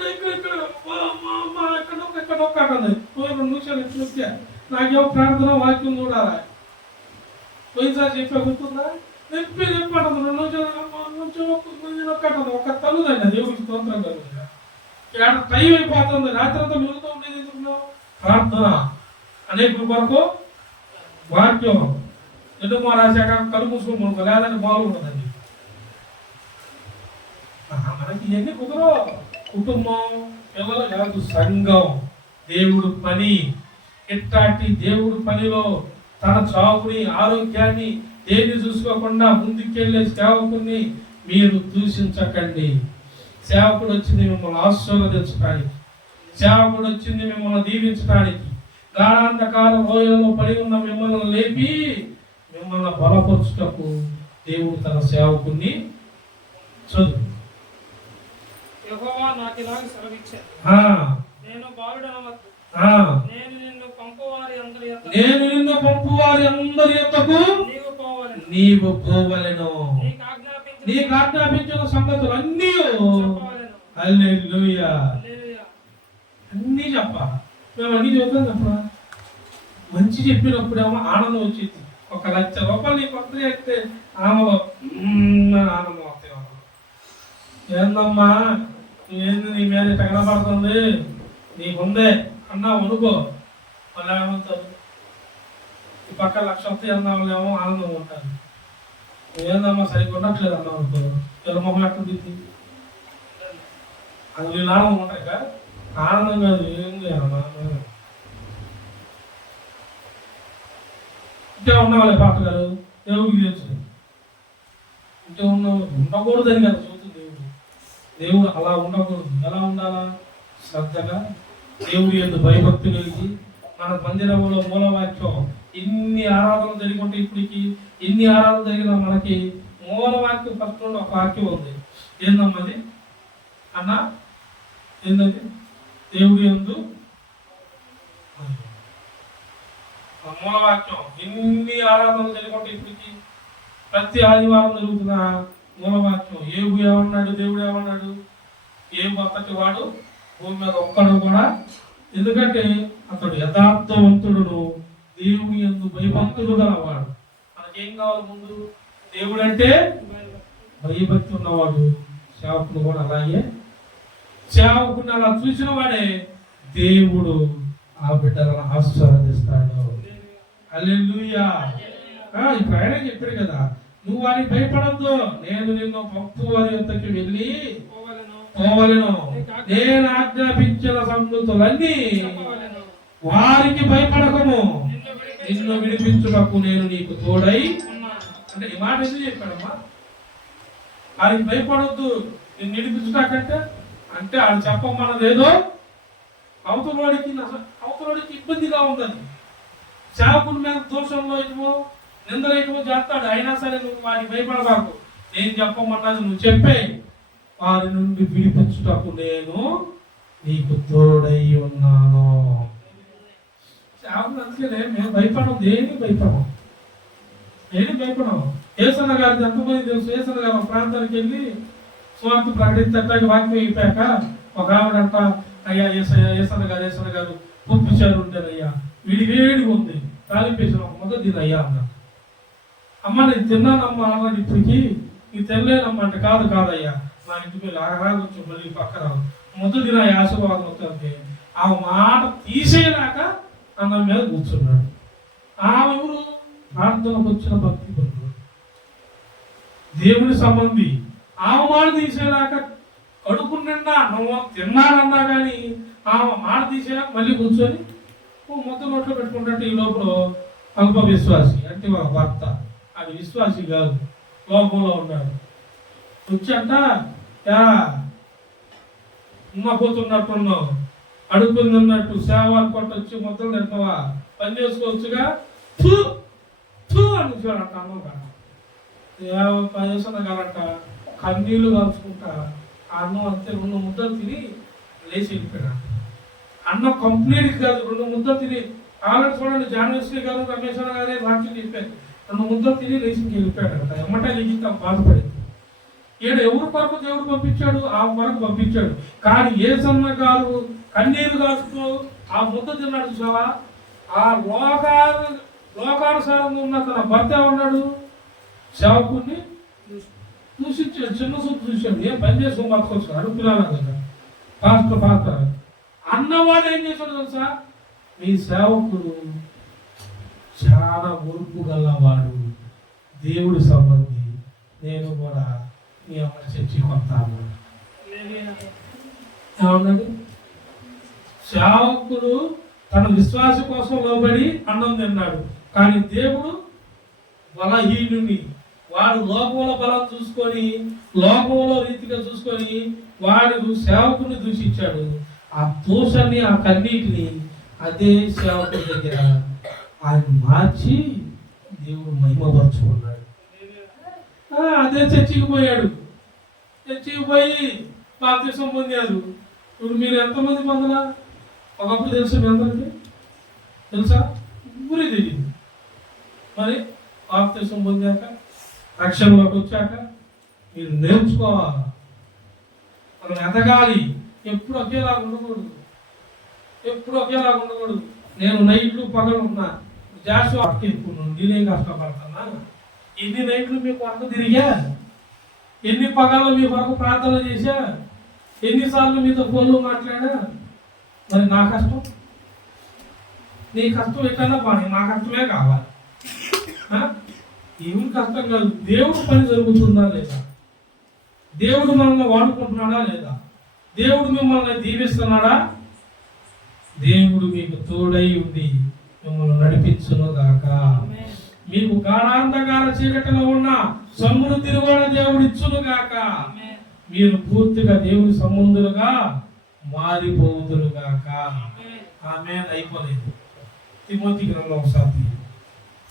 ఎక్కడొక్కడుంది. 2 నిమిషాలు ఎట్లా నాకేమో ప్రార్థన వాక్యం చూడాలా. పోయినసారి చెప్పే గుర్తుందా? నొప్పి అంటుంది. 2 నిమిషాలు ఒక్కటది. ఒక్క తల్లుదండి దేవుడికి స్తోత్రం కలుగుతుంది. ఇక్కడ టైం అయిపోతుంది. రాత్రి అంతా మిగులుతూ ఉండేది ఎందుకు? ప్రార్థన అనేక కొరకు వాక్యం. ఎందుకు రాశాక కలు మూసుకోమనుకో, లేదంటే బాగుంటుందండి. మనకి ఇవన్నీ కుదరవు. కుటుంబం, పిల్లలు కాదు, సంఘం, దేవుడు పని. ఇట్లాంటి దేవుడు పనిలో తన చావుని, ఆరోగ్యాన్ని దేన్ని చూసుకోకుండా ముందుకెళ్ళే సేవకుని మీరు దూషించకండి. సేవకుడు వచ్చింది మిమ్మల్ని ఆశీర్వదించడానికి, సేవకుడు వచ్చింది మిమ్మల్ని దీవించడానికి. గాఢాంధకార లోయలలో పడి ఉన్న మిమ్మల్ని లేపి మిమ్మల్ని బలపరుచుటకు దేవుడు తన సేవకుని చదువు యెహోవా నాకు ఇలాగ సెలవిచ్చాడు, ఆ, నేను బాలుడనవద్దు, ఆ. నేను నిన్ను పంపువారి అందరి యొద్దకు నేను నిన్ను పంపు వారి అందరి యొద్దకు నీవు పోవలెను, నీవు పోవలెను. నీకు ఆజ్ఞాపించిన సంగతులు అన్నీ చెప్పవలెను. హల్లెలూయా. హల్లెలూయా. అన్నీ చెప్పా. మేము అన్నీ చెబుతాం చెప్పరా. మంచి చెప్పినప్పుడేమో ఆనందం వచ్చింది. 1,00,000 రూపాయలు నీకు వస్తాయి అంటే ఆమెలో ఆనందం వస్తాయి. ఏందమ్మా ఏంది నీ మీద కనబడుతుంది, నీకుందే అన్నా అనుకో, మళ్ళీ ఏమంటారు ఈ పక్క 1,00,000 వస్తాయి అన్న వాళ్ళేమో ఆనందంగా ఉంటారు. ఏందమ్మా సరిగ్గా ఉండట్లేదు అన్నావు అనుకో, వీళ్ళ మొహం ఎక్కడ దిద్ది అది వీళ్ళు ఆనందం ఉంటాయి కదా. ఆనందం కాదు ఏం చేయాలమ్మా. ఇంటే ఉన్నవాళ్ళే పాట గారు దేవుడికి తెలుసు. ఇంటే ఉండకూడదని కదా చూస్తుంది దేవుడు. దేవుడు అలా ఉండకూడదు. ఎలా ఉండాలా? శ్రద్ధగా దేవుడి యందు భయభక్తి కలిగి. మన మందిరంలో మూలవాక్యం ఇన్ని ఆరాధనలు జరిగి ఇప్పటికి ఇన్ని ఆరాధనలు జరిగిన మనకి మూలవాక్యం ఫస్ట్ ఒక వాక్యం ఉంది. ఏందమ్మది అన్నా? ఏంటది? దేవుడి యందు మూలవాక్యం ఇన్ని ఆరాధనలు జరిగి ఇప్పటికి ప్రతి ఆదివారం జరుగుతున్న మూలవాక్యం. ఏబు ఏమన్నాడు? దేవుడు ఏమన్నాడు? ఏబు అంతటి వాడు భూమి మీద ఒక్కడు కూడా, ఎందుకంటే అతడు యథార్థవంతుడును దేవుని యందు భయభక్తులు గలవాడు. మనకేం కావాలి ముందు? దేవుడు అంటే భయభక్తి ఉన్నవాడు. సేవకుడు కూడా అలాగే. సేవకుని అలా చూసిన వాడే దేవుడు ఆ బిడ్డలను ఆశీర్వదిస్తాడు. హల్లెలూయా. ఇప్పుడు ఆయన చెప్పాడు కదా, నువ్వు వారికి భయపడద్దు, నేను నిన్ను పంపు వారి యొద్దకు వెళ్ళి పోవలెను, నేను ఆజ్ఞాపించిన సంగతులన్నీ వారికి భయపడకము, నిన్ను విడిపించుటకు నేను నీకు తోడై. అంటే ఈ మాట ఎందుకు చెప్పాడమ్మా? వారికి భయపడొద్దు, నిన్ను విడిపించుటాకంటే అంటే వాళ్ళు చెప్పమన్నదేదో అవతలవాడికి ఇబ్బందిగా ఉందని, సేవకుని మీద దోషంలో ఇటువో నిందలు ఇటువో చేస్తాడు. అయినా సరే నువ్వు వారికి భయపడబాకు, నేను చెప్పమన్నది నువ్వు చెప్పే, వారి నుండి విడిపించుటకు నేను నీకు తోడై ఉన్నాను. సేవకులు అందుకనే మేము భయపడము, దేనికి భయపడము. యేసన్న గారికి ఎంతమంది తెలుసు? యేసన్న గారు ఒక ప్రాంతానికి వెళ్ళి స్వార్థ ప్రకటించడానికి వాక్యం అయిపోయాక ఒక ఆవిడంట, అయ్యా యేసన్న గారు పంపించారు ఉండేనయ్యా, విడివేడిగా ఉంది, తాలింపేసిన ఒక మొదలు తినయ్యా అన్నాడు. అమ్మ నేను తిన్నానమ్మా అన్నాడు. ఇప్పటికి నీకు తినలేనమ్మా అంటే కాదయ్యా, నా ఇంటికి రాగొచ్చు మళ్ళీ పక్క రాదు, మొదలు తిన ఆశీర్వాదం అవుతుంది. ఆ మాట తీసేయలేక అన్నం మీద కూర్చున్నాడు. ఆమె ఎవరు? ప్రార్థనకు వచ్చిన భక్తి పరుడు, దేవుని సంబంధి. ఆమె మాట తీసేలాక కడుపు నిండా నువ్వు తిన్నానన్నా కానీ ఆమె మాట తీసేలా మళ్ళీ కూర్చొని మొత్తం నోట్లో పెట్టుకుంటే ఈ లోపల అల్ప విశ్వాసి అంటే ఒక భర్త, అది విశ్వాసి కాదు, లోకంలో ఉన్నాడు. వచ్చంట పోతున్నట్టున్నావు, అడుగుతున్నట్టు సేవ కొట్టొచ్చి మొత్తం తింటావా, పని చేసుకోవచ్చుగా అని చూడంట. అన్నం పనిచేస్తున్న కాలంట కన్నీళ్లు కాల్చుకుంటా అన్నం అంతే 2 ముద్దలు తిని లేచి వెళ్ళిపోయాడు. అన్నం కంప్లీట్ కాదు, 2 ముద్దలు తిని. ఆల్రెడీ చూడండి జానవేశ్వరి గారు రమేశ్వర గారే వాక్యం చెప్పారు, 2 ముద్దలు తిని లేచి వెళ్ళిపోయాడంట. ఎమ్మటా లిఖిత బాధపడింది. ఈయన ఎవరి కొరకు దేవుడు పంపించాడు? ఆ కొరకు పంపించాడు. కానీ యేసన్న గారు కన్నీరు కాల్చుతూ ఆ ముద్ద తిన్నాడు చూసావా? ఆ లోకానుసారంగా ఉన్న తన భర్త ఏమన్నాడు? సేవకుని దూషించాడు, చిన్న సూపు చూశాడు. ఏం పని చేసుకుని బతకొచ్చు అడుగుతున్నాను కదా పాస్టర్ అన్నవాడు ఏం చేశాడు తెలుసా? మీ సేవకుడు చాలా ఓర్పు గల్లవాడు, దేవుడి సంబంధి, నేను కూడా మీ అమ్మ చర్చి కొత్తాను ఏమన్నాడు? సేవకుడు తన విశ్వాస కోసం లోబడి అన్నం తిన్నాడు. కానీ దేవుడు బలహీనుని, వాడు లోకంలో బలం చూసుకొని లోకంలో రీతిగా చూసుకొని వాడు సేవకుని దూషించాడు. ఆ దోషాన్ని ఆ కన్నీటిని అదే సేవకుడి దగ్గర ఆయన మార్చి దేవుడు మహిమపరుచుకున్నాడు. అదే చర్చికి పోయాడు. చర్చికి పోయి బాప్తిసం పొందారు. ఇప్పుడు మీరు ఎంతమంది పొందలా? ఒకప్పుడు తెలుసు మీ అందరికీ తెలుసా? ఊరి తెలియదు. మరి బాప్తిసం పొందాక రక్షణలోకి వచ్చాక మీరు నేర్చుకోవాలి, మనం ఎదగాలి. ఎప్పుడు ఒకేలాగా ఉండకూడదు, ఎప్పుడు ఒకేలాగా ఉండకూడదు. నేను నైట్లు పగలు ఉన్నా జాషువా ఎక్కువ నేనేం కష్టపడుతున్నా. ఎన్ని నైట్లు మీ కొరకు తిరిగా, ఎన్ని పగళ్ళు మీ కొరకు ప్రార్థన చేశా, ఎన్నిసార్లు మీతో ఫోన్లు మాట్లాడా. మరి నా కష్టం నీ కష్టం ఎట్లన్నా బాగా నా కష్టమే కావాలి. ఏమి కష్టం కాదు. దేవుడు పని జరుగుతుందా లేదా, దేవుడు మనల్ని వాడుకుంటున్నాడా లేదా, దేవుడు మిమ్మల్ని దీవిస్తున్నాడా, దేవుడు మీకు తోడై ఉండి మిమ్మల్ని నడిపించును గాక. మీకు గాఢాంధకార చీకటిలో ఉన్న సమృద్ధిని కూడా దేవుడు ఇచ్చును గాక. మీరు పూర్తిగా దేవుని సంబంధులుగా మారిపోదురు గాక. ఆమె అయిపోలేదు. తిమోతి గ్రంథం ఒకసారి,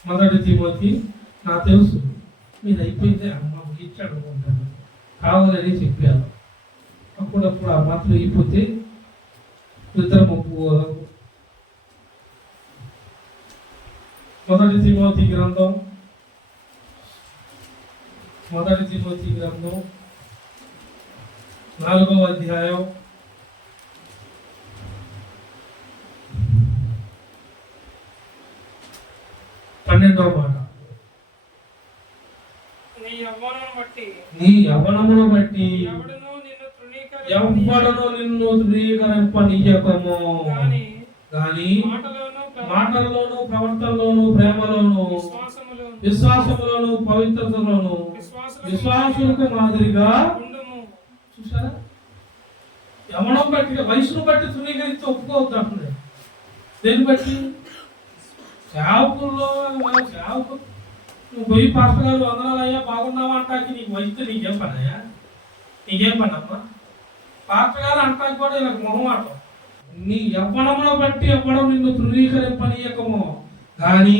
మొదటి తిమోతి. నాకు తెలుసు మీరు అయిపోయిందే అమ్మ ఇచ్చాడు అనుకుంటాను, కావాలని చెప్పాను. అప్పుడప్పుడు ఆ మాత్రం అయిపోతే ఇద్దరం ఒప్పుకోవాలి. మొదటి తిమోతి గ్రంథం 4వ అధ్యాయం 12వ మాట. నీ యవ్వనమును బట్టి ఎవ్వడను నిన్ను తృణీకరింపనీయకము గాని మాటలలోను, ప్రవర్తనలోను, ప్రేమలోను, విశ్వాసములోను, పవిత్రతలోను విశ్వాసులకు మాదిరిగా. చూసారా? యవ్వనం బట్టి, వయసును బట్టి తృణీకరించి ఒప్పుకోవద్దు అంటున్నాడు. దేన్ని బట్టి? సేవకుల్లో సేవకు నువ్వు పోయి పాస్టర్ గారు వందనాలయ్యా బాగున్నావా అంటాకి నీకు వయసుతో నీకేం పనయ్యా, నీకేం పని అమ్మా? పాస్టర్ గారు అంటాకి కూడా ఇలా మొహమాటం. నీ యవ్వనమును బట్టి ఎవ్వడం నిన్ను తృణీకరింపనీయకము కానీ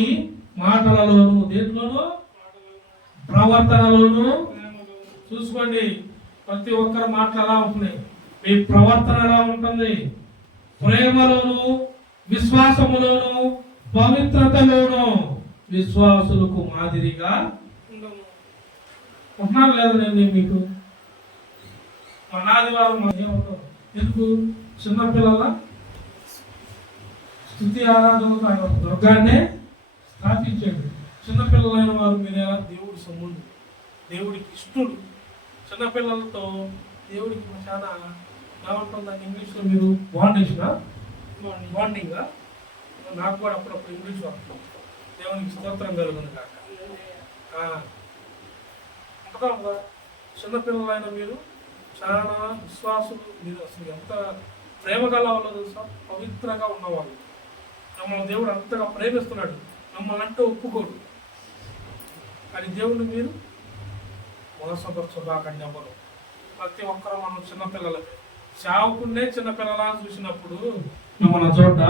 మాటలలోను, దేంట్లోనూ, ప్రవర్తనలోను. చూసుకోండి, ప్రతి ఒక్కరి మాటలు ఎలా ఉంటున్నాయి, మీ ప్రవర్తన ఎలా ఉంటుంది. ప్రేమలోను, విశ్వాసములోను, పవిత్రతలోను విశ్వాసులకు మాదిరిగా ఉంటున్నారు లేదా? నేను మీకు ఆదివారం ఎందుకు చిన్నపిల్లల స్తుతి ఆరాధనకు ఆయన దుర్గాన్నే స్థాపించాడు. చిన్నపిల్లలైన వారు మీరు ఎలా దేవుడి సంబంధం, దేవుడికి ఇష్టడు. చిన్నపిల్లలతో దేవుడికి చాలా ఏమంటుందని ఇంగ్లీష్లో మీరు బాండింగ్. నాకు కూడా అప్పుడప్పుడు ఇంగ్లీష్ వస్తాం. దేవునికి స్తోత్రం కలుగును కాక. చిన్నపిల్లలైన మీరు చాలా విశ్వాసులు, మీరు అసలు ఎంత ప్రేమ గల వాళ్ళు తెలుసా, పవిత్రంగా ఉన్నవాళ్ళు. మమ్మల్ని దేవుడు అంతగా ప్రేమిస్తున్నాడు, మమ్మల్ని అంటే ఒప్పుకోడు. కానీ దేవుడిని మీరు మోసపరచబాకండి ఎవరు. ప్రతి ఒక్కరూ మనం చిన్నపిల్లలమే. సేవకున్నే చిన్నపిల్లలా చూసినప్పుడు మిమ్మల్ని చోట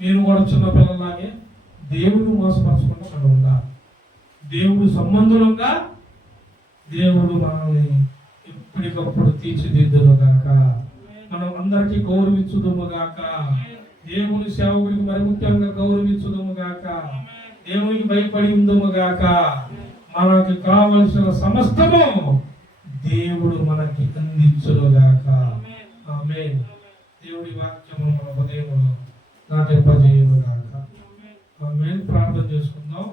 మీరు కూడా చిన్నపిల్లలాగే దేవుడిని మోసపరచకుండా మనం ఉండాలి. దేవుడు సంబంధులుగా దేవుడు మనల్ని ఎప్పటికప్పుడు తీర్చిదిద్దును గాక. మనం అందరికీ గౌరవించుదుము గాక. దేవుని సేవకుడికి మరి ముఖ్యంగా గౌరవించుదుము గాక. దేవునికి భయపడి ఉందుము గాక. మనకి కావలసిన సమస్తము దేవుడు మనకి అందించును గాక. ఆమేన్. దేవుడి వాక్యము మన హృదయములో నాటింపజేయును గాక. ఆమేన్. ప్రార్థన చేసుకుందాం.